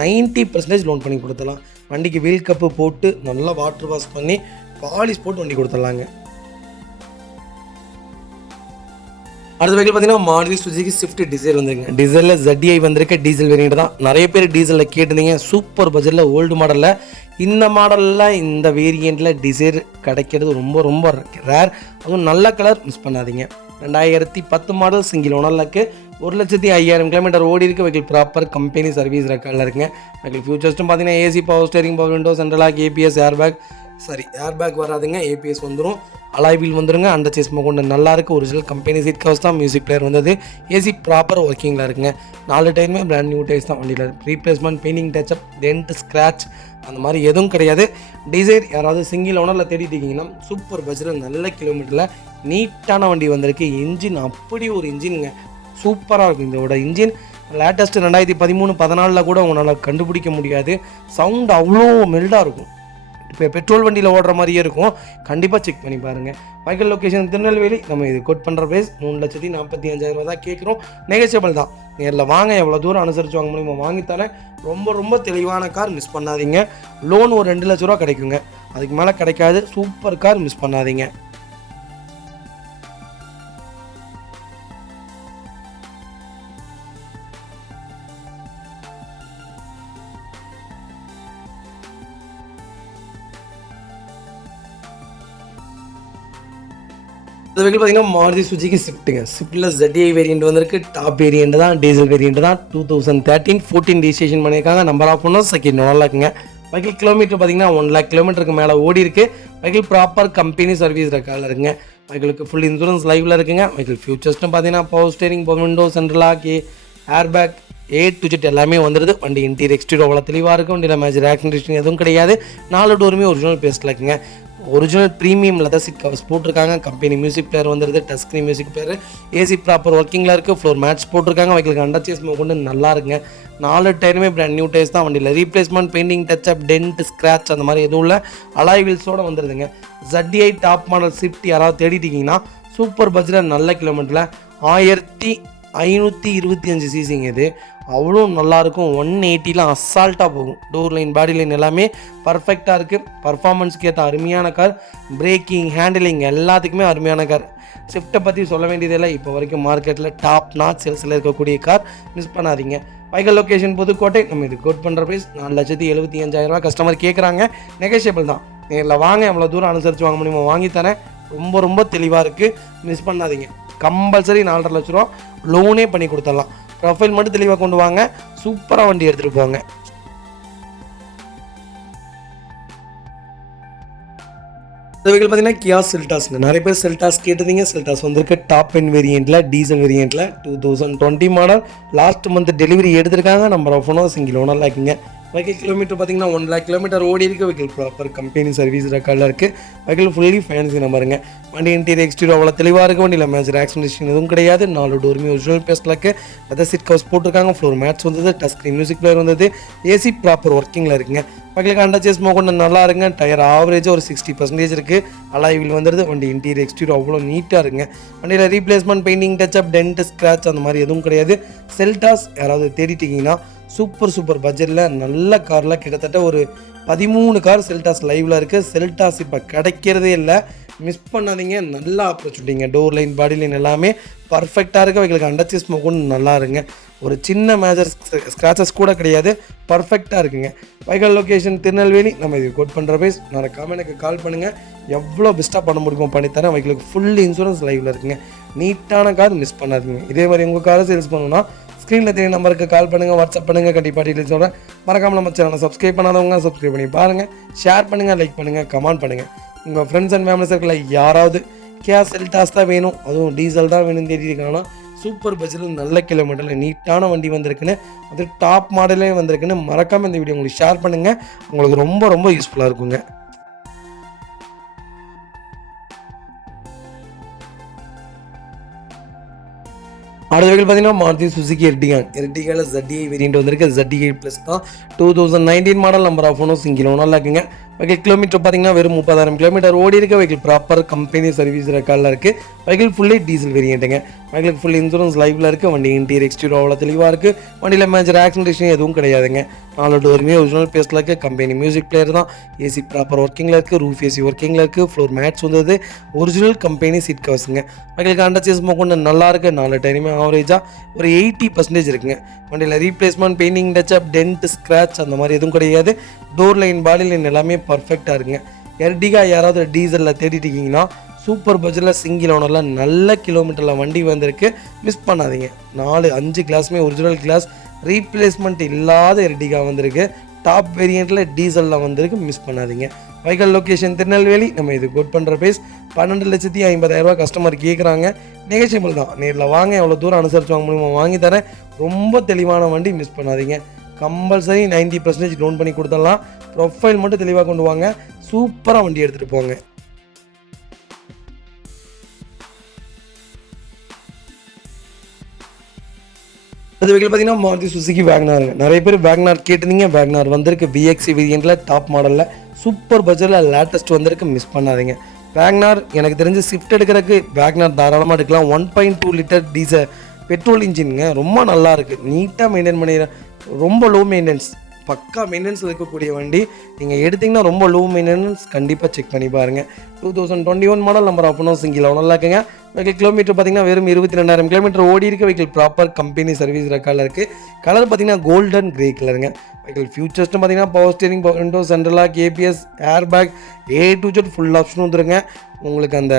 90% லோன் பண்ணி கொடுத்தலாம். வண்டிக்கு வீல் கப்பு போட்டு நல்லா வாட்டர் வாஷ் பண்ணி பாலிஷ் போட்டு வண்டி கொடுத்துடலாங்க. அடுத்த வெஹிக்கிள் பார்த்தீங்கன்னா மாருதி சுசுகி ஸ்விஃப்ட் டிசைர் வந்துருங்க. டிசைரில் ZDI வந்திருக்கு. டீசல் வேரியண்ட் தான். நிறைய பேர் டீசலில் கேட்டிருந்தீங்க. சூப்பர் பட்ஜெட்டில் ஓல்டு மாடலில் இந்த மாடலில் இந்த வேரியண்ட்டில் டிசைர் கிடைக்கிறது ரொம்ப ரொம்ப ரேர். அதுவும் நல்ல கலர், மிஸ் பண்ணாதீங்க. 2010 மாடல், சிங்கிள் ஓனரில் இருக்குது. 1,05,000 கிலோமீட்டர் ஓடி இருக்குது. வெஹிக்கிள் ப்ராப்பர் கம்பெனி சர்வீஸ் ரெக்கார்டில் இருக்குங்க. வெஹிக்கிள் ஃபியூச்சர்ஸ்ட்டும் பார்த்தீங்கன்னா AC, power steering, power window, central lock, ABS, airbag வராதுங்க. ABS வந்துடும். அலாய் வீல் வந்துருங்க. அண்டர்சேஸ் கொண்டு நல்லா இருக்குது. ஒரிஜினல் கம்பெனி சீட் கவர்ஸ் தான். மியூசிக் பிளேயர் வந்தது. ஏசி ப்ராப்பர் ஒர்க்கிங்கில் இருக்குங்க. 4 டயருமே பிராண்ட் நியூ டயர்ஸ் தான். வண்டியில் replacement, painting, touch up, dent, scratch அந்த மாதிரி எதுவும் கிடையாது. டிசைர் யாராவது சிங்கிள் ஓனரில் தேடிட்டு இருக்கீங்கன்னா சூப்பர் பட்ஜெட்டில் நல்ல கிலோமீட்டரில் நீட்டான வண்டி வந்திருக்கு. இன்ஜின் அப்படி ஒரு இன்ஜினுங்க, சூப்பராக இருக்கும். இதோட இன்ஜின் லேட்டஸ்ட்டு 2013-14 கூட உங்களால் கண்டுபிடிக்க முடியாது. சவுண்ட் அவ்வளோ மெல்டாக இருக்கும். இப்போ பெட்ரோல் வண்டியில் ஓடுற மாதிரியே இருக்கும். கண்டிப்பாக செக் பண்ணி பாருங்கள். வைக்கல் லொக்கேஷன் திருநெல்வேலி. நம்ம இது கோட் பண்ணுற ப்ரைஸ் 3,45,000 தான் கேட்குறோம். நெகோஷியபிள் தான். நேரில் வாங்க, எவ்வளோ தூரம் அனுசரித்து வாங்க முடியுமோ வாங்கித்தரேன். ரொம்ப ரொம்ப தெளிவான கார், மிஸ் பண்ணாதீங்க. லோன் ஒரு 2 லட்ச ரூபா கிடைக்குங்க. அதுக்கு மேலே கிடைக்காது. சூப்பர் கார், மிஸ் பண்ணாதீங்க. அது வெஹிக்கிள் பார்த்தீங்கன்னா மாருதி சுஜுகி ஸ்விஃப்ட்டுங்க. ஸ்விஃப்ட்டில் ZDI வேரியண்ட் வந்திருக்கு. டாப் வேரியண்ட் தான், டீசல் வேரியண்ட் தான். 2013 14 ரெஜிஸ்ட்ரேஷன் பண்ணியிருக்காங்க. நம்பர் ஆஃப் ஒன்றும் செகண்ட் நல்லா இருக்குங்க. வெஹிக்கிள் கிலோமீட்டர் பார்த்தீங்கன்னா 1 lakh கிலோமீட்டருக்கு மேலே ஓடி இருக்கு. வெஹிக்கிள் ப்ராப்பர் கம்பெனி சர்வீஸ் ரெக்கார்டில் இருக்குங்க. வெஹிக்கிளுக்கு ஃபுல் இன்சூரன்ஸ் லைவில் இருக்குங்க. வெஹிக்கிள் ஃபியூச்சர்ஸ்னு பார்த்தீங்கன்னா power steering, power window, central lock, air bag, A to Z எல்லாமே வந்துடுது. வண்டி இன்டீரியர் எக்ஸ்டீரியர் அவ்வளோ தெளிவாக இருக்கும். வண்டியில் மேஜர் ஆக்சிடென்ட் எதுவும் கிடையாது. 4 டோருமே ஒரிஜினல் பேஸ்ட்டில் இருக்குங்க. Original premium leather seat covers போட்டிருக்காங்க. கம்பெனி மியூசிக் பிளேயர் வந்துடுது. Touch screen music player, AC proper ஒர்க்கிங்கில் இருக்குது. ஃப்ளோர் மேட்ச் போட்டிருக்காங்க. வெஹிக்கிளுக்கு அண்டர் சேஸ் கொண்டு நல்லா இருக்குங்க. 4 டயருமே பிராண்ட் நியூ டயர்ஸ் தான். வண்டியில் replacement, painting, touch up, dent, scratch அந்த மாதிரி எதுவும் இல்லை. அலாய் வீல்ஸோடு வந்துடுதுங்க. ZDI டாப் மாடல் ஸ்விஃப்ட் யாராவது தேடிட்டிங்கன்னா சூப்பர் பட்ஜெட்டில் நல்ல கிலோமீட்டரில் 1525 சிசிங்க. இது அவ்வளோ நல்லாயிருக்கும். 180 அசால்ட்டாக போகும். டோர் லைன், பாடி லைன் எல்லாமே பர்ஃபெக்டாக இருக்குது. பர்ஃபார்மன்ஸ்க்கு ஏற்ற அருமையான கார். பிரேக்கிங், ஹேண்டிலிங் எல்லாத்துக்குமே அருமையான கார். ஸ்விஃப்ட்டை பற்றி சொல்ல வேண்டியதில்லை. இப்போ வரைக்கும் மார்க்கெட்டில் டாப் நாட் சேல்ஸில் இருக்கக்கூடிய கார். மிஸ் பண்ணாதீங்க. Vehicle location Pudukkottai. நம்ம இது கோட் பண்ணுற ப்ரைஸ் 4,75,000 கஸ்டமர் கேட்குறாங்க. நெகோஷியபிள் தான். நேரில் வாங்க, எவ்வளோ தூரம் அனுசரித்து வாங்க முடியுமோ வாங்கி தரேன். ரொம்ப ரொம்ப தெளிவாக இருக்குது. மிஸ் பண்ணாதீங்க. கம்பல்சரி 4.5 லட்ச ரூபா லோனே பண்ணி கொடுத்துடலாம். ப்ரொஃபைல் மட்டும் தெளிவாக கொண்டு வாங்க. சூப்பராக வண்டி எடுத்துகிட்டு போங்க. இந்த வெஹிக்கிள் பார்த்தீங்கன்னா கியா செல்டாஸ்ங்க. நிறைய பேர் செல்டாஸ் கேட்டதீங்க. செல்டாஸ் வந்திருக்கு டாப் எண்ட் வேரியண்ட்டில், டீசல் வேரியண்ட்டில். 2020 மாடல். லாஸ்ட் மந்த் டெலிவரி எடுத்திருக்காங்க. நம்பர் ஆஃப் ஒன்றும் சிங்கிள் ஓனரில் இருக்குங்க. வெஹிக்கிள் கிலோமீட்டர் பார்த்தீங்கன்னா 1 lakh கிலோமீட்டர் ஓடி இருக்குது. வெஹிக்கிள் ப்ராப்பர் கம்பெனி சர்வீஸ் ரெக்கார்டில் இருக்குது. வெஹிக்கிள் ஃபுல்லி ஃபேன்சி நம்பருங்க. வண்டி இன்டீரியர் எக்ஸ்டீரியர் அவ்வளோ தெளிவாக இருக்குது. வண்டியில் மேஜர் ஆக்சிடென்ட் எதுவும் கிடையாது. 4 டோருமே ஒரிஜினல் பேஸ்ட்டில் இருக்குது. லெதர் சீட் கவர்ஸ் போட்டிருக்காங்க. ஃப்ளோர் மேட்ச் வந்தது. டச் ஸ்க்ரீன் மியூசிக் பிளேயர் வந்தது. ஏசி ப்ராப்பர் ஒர்க்கிங்கில் இருக்குங்க. வெஹிக்கிளுக்கு அண்டர் சேஸ் கொண்டு நல்லா இருங்க. டயர் ஆவரேஜாக ஒரு 60% இருக்குது. அலாய் வீல் வந்துடுது. வண்டி இன்டீரியர் எக்ஸ்டீரியர் அவ்வளோ நீட்டாக இருக்குங்க. வண்டியில் replacement, painting, touch up, dent, scratch அந்த மாதிரி எதுவும் கிடையாது. செல்டாஸ் யாராவது தேடிட்டிங்கன்னா சூப்பர் பட்ஜெட்டில் நல்ல காரில் கிட்டத்தட்ட ஒரு 13 கார் செல்டாஸ் லைவில் இருக்குது. செல்டாஸ் இப்போ கிடைக்கிறதே இல்லை. மிஸ் பண்ணாதீங்க. நல்லா ஆப்பர்ச்சுனிட்டிங்க. டோர் லைன், பாடி லைன் எல்லாமே பர்ஃபெக்டாக இருக்குது. வெஹிக்கிளுக்கு அண்டர் சேஸ் கொண்டு நல்லா இருங்க. ஒரு சின்ன மேஜர் ஸ்க்ராச்சஸ் கூட கிடையாது. பர்ஃபெக்டாக இருக்குங்க. Vehicle location Tirunelveli. நம்ம இது கோட் பண்ணுற ப்ரைஸ் மறக்காமல் எனக்கு கால் பண்ணுங்கள். எவ்வளோ பெஸ்ட்டாக பண்ண முடியுமோ பண்ணித்தரேன். வெஹிக்கிளுக்கு ஃபுல் இன்சூரன்ஸ் லைவில் இருக்குங்க. நீட்டான கார். மிஸ் பண்ணாதீங்க. இதே மாதிரி உங்கள் காரை சேல்ஸ் பண்ணணும்னா ஸ்க்ரீனில் தெரிய நம்பருக்கு கால் பண்ணுங்கள், வாட்ஸ்அப் பண்ணுங்கள். கண்டிப்பாக டீட்டெயில்ஸ் சொல்கிறேன். மறக்காமல் நம்ம சேனலை சப்ஸ்கிரைப் பண்ணாதவங்க சப்ஸ்கிரைப் பண்ணி பாருங்கள். ஷேர் பண்ணுங்கள், லைக் பண்ணுங்கள், கமெண்ட் பண்ணுங்கள். உங்கள் ஃப்ரெண்ட்ஸ் அண்ட் ஃபேமிலி சர்க்கிளில் யாராவது கியா செல்டாஸ் தான் வேணும், அதுவும் டீசல் தான் வேணும்னு தேடிருக்காங்கன்னா சூப்பர் பட்ஜெட்டில் நல்ல கிலோமீட்டரில் நீட்டான வண்டி வந்திருக்குன்னு, அது டாப் மாடலே வந்திருக்குன்னு மறக்காமல் இந்த வீடியோ உங்களுக்கு ஷேர் பண்ணுங்கள். உங்களுக்கு ரொம்ப ரொம்ப யூஸ்ஃபுல்லாக இருக்குங்க. அடுத்த வெஹிக்கிள் பார்த்தீங்கன்னா மாருதி சுசுகி எர்டிகாவில் ZDI வேரியண்ட் வந்திருக்கு. ZDI ப்ளஸ் தான். 2019 மாடல். நம்பர் ஆஃப் ஒன்றும் சிங்கிள் ஓனரில் இருக்குங்க. வெஹிக்கிள் கிலோமீட்டர் பார்த்தீங்கன்னா வெறும் 30,000 கிலோமீட்டர் ஓடி இருக்குது. வெஹிக்கிள் ப்ராப்பர் கம்பெனி சர்வீஸ் ரெக்கார்டில் இருக்குது. வெஹிக்கிள் ஃபுல்லி டீசல் வேரியண்ட்டுங்க. வெஹிக்கிளுக்கு ஃபுல் இன்சூரன்ஸ் லைவில் இருக்குது. வண்டி இன்டீரியர் எக்ஸ்டீரியர் அவ்வளோ தெளிவாக இருக்குது. வண்டியில் மேஜர் ஆக்சிடென்ட் எதுவும் கிடையாதுங்க. 4 டோருமே ஒரிஜினல் பேஸ்ட்டில் இருக்குது. கம்பெனி மியூசிக் பிளேயர் தான். ஏசி ப்ராப்பர் ஒர்க்கிங்கில் இருக்குது. ரூஃப் ஏசி ஒர்க்கிங்கில் இருக்குது. ஃப்ளோர் மேட்ச் வந்தது. ஒரிஜினல் கம்பெனி சீட் கவர்ஸுங்க. வெஹிக்கிளுக்கு அண்டர் சேஸ் கொண்டு நல்லா இருக்குது. 4 டயருமே ஆவரேஜாக ஒரு 80% இருக்குங்க. வண்டியில் replacement, painting, touch up, dent, scratch அந்த மாதிரி எதுவும் கிடையாது. டோர் லைன், பாடி லைன் எல்லாமே பர்ஃபெக்டாக இருக்குங்க. எர்டிகா யாராவது டீசலில் தேடிட்டிங்கன்னா சூப்பர் பட்ஜெட்டில் சிங்கிள் ஓனரில் நல்ல கிலோமீட்டரில் வண்டி வந்திருக்கு. மிஸ் பண்ணாதீங்க. 4-5 கிளாஸுமே ஒரிஜினல் கிளாஸ். ரீப்ளேஸ்மெண்ட் இல்லாத எர்டிகா வந்திருக்கு. டாப் வேரியண்ட்டில் டீசலில் வந்திருக்கு. மிஸ் பண்ணாதீங்க. Vehicle location Tirunelveli. நம்ம இது கோட் பண்ணுற ப்ரைஸ் 12,50,000 கஸ்டமர் கேட்குறாங்க. நெகோஷியபிள் தான். நேரில் வாங்க, எவ்வளோ தூரம் அனுசரித்து வாங்க முடியுமோ வாங்கி தரேன். ரொம்ப தெளிவான வண்டி. மிஸ் பண்ணாதீங்க. கம்பல்சரி 90% லோன் பண்ணி கொடுத்துடலாம். ப்ரொஃபைல் மட்டும் தெளிவாக கொண்டு வாங்க. சூப்பராக வண்டி எடுத்துகிட்டு போங்க. அது வெஹிக்கிள் பார்த்தீங்கன்னா மாருதி சுசுகி வேகனாருங்க. நிறைய பேர் வேகனார் கேட்டிருந்தீங்க. வேகனார் வந்திருக்கு. VXC வேரியண்ட்டில் டாப் மாடலில் சூப்பர் பட்ஜெட்டில் லேட்டஸ்ட் வந்திருக்கு. மிஸ் பண்ணாதீங்க. வேகனார் எனக்கு தெரிஞ்சு ஸ்விஃப்ட் எடுக்கிறதுக்கு வேகனார் தாராளமாக எடுக்கலாம். 1.2 லிட்டர் டீசல் பெட்ரோல் இன்ஜினுங்க. ரொம்ப நல்லா இருக்குது. நீட்டாக மெயின்டைன் பண்ணிடுறேன். ரொம்ப லோ மெயின்டெனன்ஸ், பக்கா மெயின்டெனன்ஸில் இருக்கக்கூடிய வண்டி. நீங்கள் எடுத்திங்கன்னா ரொம்ப லோ மெயின்டெனன்ஸ். கண்டிப்பாக செக் பண்ணி பாருங்கள். 2021 மாடல். நம்பர் ஆஃப் ஒன்றும் சிங்கிள் ஓனரில் இருக்குங்க. வெஹிக்கிள் கிலோமீட்டர் பார்த்தீங்கன்னா வெறும் 22,000 கிலோமீட்டர் ஓடி இருக்குது. வெஹிக்கிள் ப்ராப்பர் கம்பெனி சர்வீஸ் ரெக்கார்டில் இருக்குது. கலர் பார்த்தீங்கன்னா கோல்டன் கிரே கலருங்க. வெஹிக்கிள் ஃபியூச்சர்ஸ்ட்டு பார்த்தீங்கன்னா power steering, power window, central lock, ABS, air bag, A to Z full ஆப்ஷனும் வந்துருங்க. உங்களுக்கு அந்த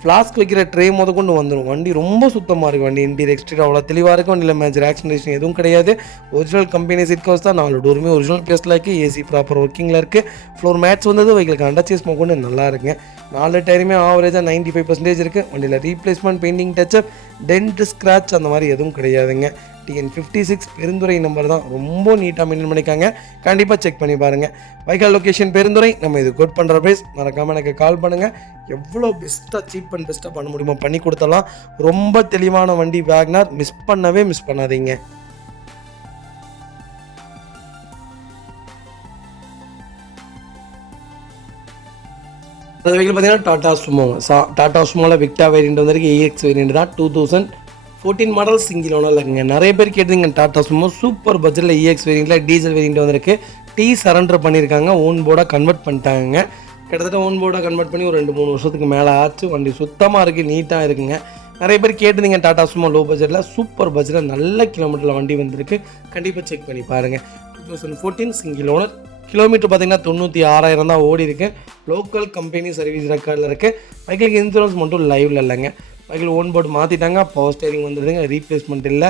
ஃப்ளாஸ்க் வைக்கிற ட்ரே கொண்டு வந்துடும். வண்டி ரொம்ப சுத்தமாக இருக்குது. வண்டி இன்டீரியர் எக்ஸ்டீரியர் அவ்வளோ தெளிவாக இருக்கும். வண்டியில் மேஜர் ஆக்சிடென்டேஷன் எதுவும் கிடையாது. ஒரிஜினல் கம்பெனி சீட் கவர்ஸ் தான், 4 டோருமே ஒரிஜினல் பிளேஸில் இருக்குது. ஏசி ப்ராப்பர் ஒர்க்கிங்கில் இருக்குது. ஃப்ளோர் மேட்ச் வந்தது வெஹிக்கிளுக்கு அண்டர்ச்சேஸ் கொண்டு நல்லா இருக்குங்க. 4 டயருமே ஆவரேஜாக 95% இருக்குது. வண்டியில் replacement, painting, touch up, dent, scratch அந்த மாதிரி எதுவும் கிடையாதுங்க. TN56 பெருந்துறை நம்பர் தான். ரொம்ப நீட்டாக மெயின்டைன் பண்ணிக்காங்க. கண்டிப்பாக செக் பண்ணி பாருங்கள். வைக்கால் லொக்கேஷன் பெருந்துறை. நம்ம இது கோட் பண்ணுற ப்ரைஸ். மறக்காமல் எனக்கு கால் பண்ணுங்கள். எவ்வளோ பெஸ்ட்டாக சீப் அண்ட் பெஸ்ட்டாக பண்ண முடியுமோ பண்ணி கொடுத்தலாம். ரொம்ப தெளிவான வண்டி வேக்னார். மிஸ் பண்ணாதீங்க. அது வெஹிக்கிள் பார்த்தீங்கன்னா டாடா சுமோங்க. டாடா சுமோவில் விக்டா வேரியண்ட் வந்திருக்கு. EX வேரியண்ட் தான். 2014 மாடல் சிங்கிள் ஓனரில் இருக்குங்க. நிறைய பேர் கேட்டுங்க டாடா சுமோ சூப்பர் பட்ஜெட்டில் EX வேரியண்ட்டில் டீசல் வேரியண்ட் வந்திருக்கு. சரண்டர் பண்ணியிருக்காங்க. ஓன் போர்டாக கன்வெர்ட் பண்ணிட்டாங்க. கிட்டத்தட்ட ஓன் போர்டாக கன்வெர்ட் பண்ணி ஒரு 2-3 வருஷத்துக்கு மேலே ஆச்சு. வண்டி சுத்தமாக இருக்குது, நீட்டாக இருக்குங்க. நிறைய பேர் கேட்டுங்க டாடா சுமோ லோ பட்ஜெட்டில் சூப்பர் பட்ஜெட்டில் நல்ல கிலோமீட்டரில் வண்டி வந்திருக்கு. கண்டிப்பாக செக் பண்ணி பாருங்கள். 2014 சிங்கிள் ஓனர். கிலோமீட்டர் பார்த்தீங்கன்னா 96,000 தான் ஓடி இருக்குது. லோக்கல் கம்பெனி சர்வீஸ் ரெக்கார்டில் இருக்குது. பைக்கில் இன்சூரன்ஸ் மட்டும் லைவில் இல்லைங்க. பைக்கில் ஓன் போர்டு மாற்றிட்டாங்க. பவர் ஸ்டேரிங் வந்துடுதுங்க. ரீப்ளேஸ்மெண்ட் இல்லை.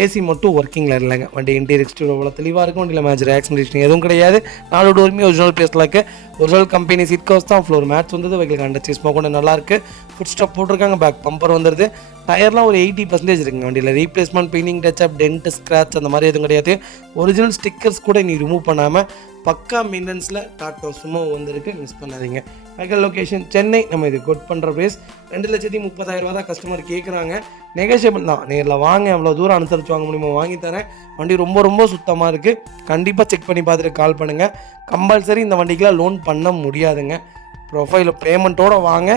ஏசி மட்டும் ஒர்க்கிங்கில் இல்லைங்க. வண்டி இன்டீரியர் எக்ஸ்டீரியர் அவ்வளோ தெளிவாக இருக்கும். வண்டியில் மேஜர் ஆக்சிடென்டேஷன் எதுவும் கிடையாது. 4 டோருமே ஒரிஜினல் பிளேஸில் இருக்குது. ஒரிஜினல் கம்பெனி சீட் கவர்ஸ் தான். ஃப்ளோர் மேட்ச் வந்தது. வைக்கில் அண்டர்ச்சேஸ் கொண்டு நல்லாயிருக்கு. ஃபுட் ஸ்டாப் போட்டிருக்காங்க. பேக் பம்பர் வந்துடுது. டயர்லாம் ஒரு 80% இருக்குங்க. வண்டியில் replacement, painting, touch up, dent, scratch அந்த மாதிரி எதுவும் கிடையாது. ஒரிஜினல் ஸ்டிக்கர்ஸ் கூட நீ ரிமூவ் பண்ணாமல் பக்கா மெயின்டெனன்ஸில் டாட்டா சுமோ வந்திருக்கு. மிஸ் பண்ணாதீங்க. வைக்கல் லொக்கேஷன் சென்னை. நம்ம இது கோட் பண்ணுற ப்ரைஸ் 2,30,000 தான் கஸ்டமர் கேட்குறாங்க. நெகோஷியபிள் தான். நேரில் வாங்க, எவ்வளோ தூரம் அனுசரித்து வாங்க முடியுமோ வாங்கி தரேன். வண்டி ரொம்ப சுத்தமாக இருக்குது. கண்டிப்பாக செக் பண்ணி பார்த்துட்டு கால் பண்ணுங்கள். கம்பல்சரி இந்த வண்டிக்கெலாம் லோன் பண்ண முடியாதுங்க. ப்ரொஃபைல் பேமெண்ட்டோடு வாங்க.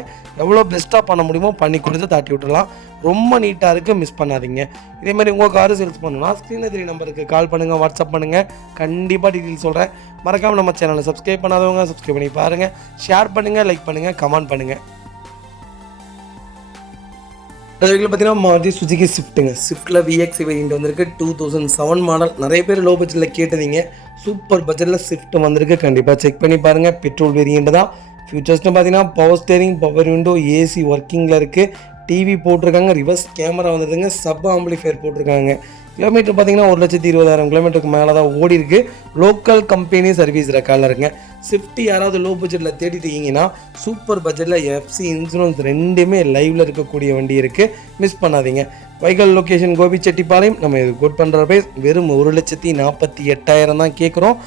எவ்வளோ பெஸ்ட்டாக பண்ண முடியுமோ பண்ணி கொடுத்து தாட்டி விட்டுடலாம். ரொம்ப நீட்டாக இருக்குது. மிஸ் பண்ணாதீங்க. இதேமாதிரி உங்கள் காரு சேல்ஸ் பண்ணணும்னா ஸ்க்ரீனில் 3 நம்பருக்கு கால் பண்ணுங்கள், வாட்ஸ்அப் பண்ணுங்கள். கண்டிப்பாக டீட்டெயில் சொல்கிறேன். மறக்காமல் நம்ம சேனலை சப்ஸ்கிரைப் பண்ணாதவங்க சப்ஸ்கிரைப் பண்ணி பாருங்கள். ஷேர் பண்ணுங்கள், லைக் பண்ணுங்கள், கமெண்ட் பண்ணுங்கள். அது வீட்டில் பார்த்தீங்கன்னா மாருதி சுசுகி ஸ்விஃப்ட்டுங்க. ஸ்விஃப்ட்டில் VX வேரியண்ட் வந்திருக்கு. 2007 மாடல். நிறைய பேர் லோ பட்ஜெட்டில் கேட்டதீங்க. சூப்பர் பட்ஜெட்டில் ஸ்விஃப்ட் வந்திருக்கு. கண்டிப்பாக செக் பண்ணி பாருங்கள். பெட்ரோல் வேரியண்ட் தான். ஃபியூச்சர்ஸ்னு பார்த்தீங்கன்னா power steering, power window, AC ஒர்க்கிங்கில் இருக்குது. டிவி போட்டிருக்காங்க. ரிவர்ஸ் கேமரா வந்துடுதுங்க. சப் ஆம்பிளிஃபையர் போட்டிருக்காங்க. கிலோமீட்டர் பார்த்தீங்கன்னா 1,20,000 கிலோமீட்டருக்கு மேலே தான் ஓடி இருக்குது. லோக்கல் கம்பெனி சர்வீஸ் ரெக்கார்டில் இருக்குங்க. ஸ்விஃப்ட் யாராவது லோ பட்ஜெட்டில் தேடிட்டு இருக்கீங்கன்னா சூப்பர் பட்ஜெட்டில் FC இன்சூரன்ஸ் ரெண்டுமே லைவில் இருக்கக்கூடிய வண்டி இருக்குது. மிஸ் பண்ணாதீங்க. வைக்கல் லொக்கேஷன் கோபிச்செட்டிப்பாளையம். நம்ம இது கோட் பண்ணுற ப்ரைஸ் வெறும் 1,48,000 தான் கேட்குறோம்.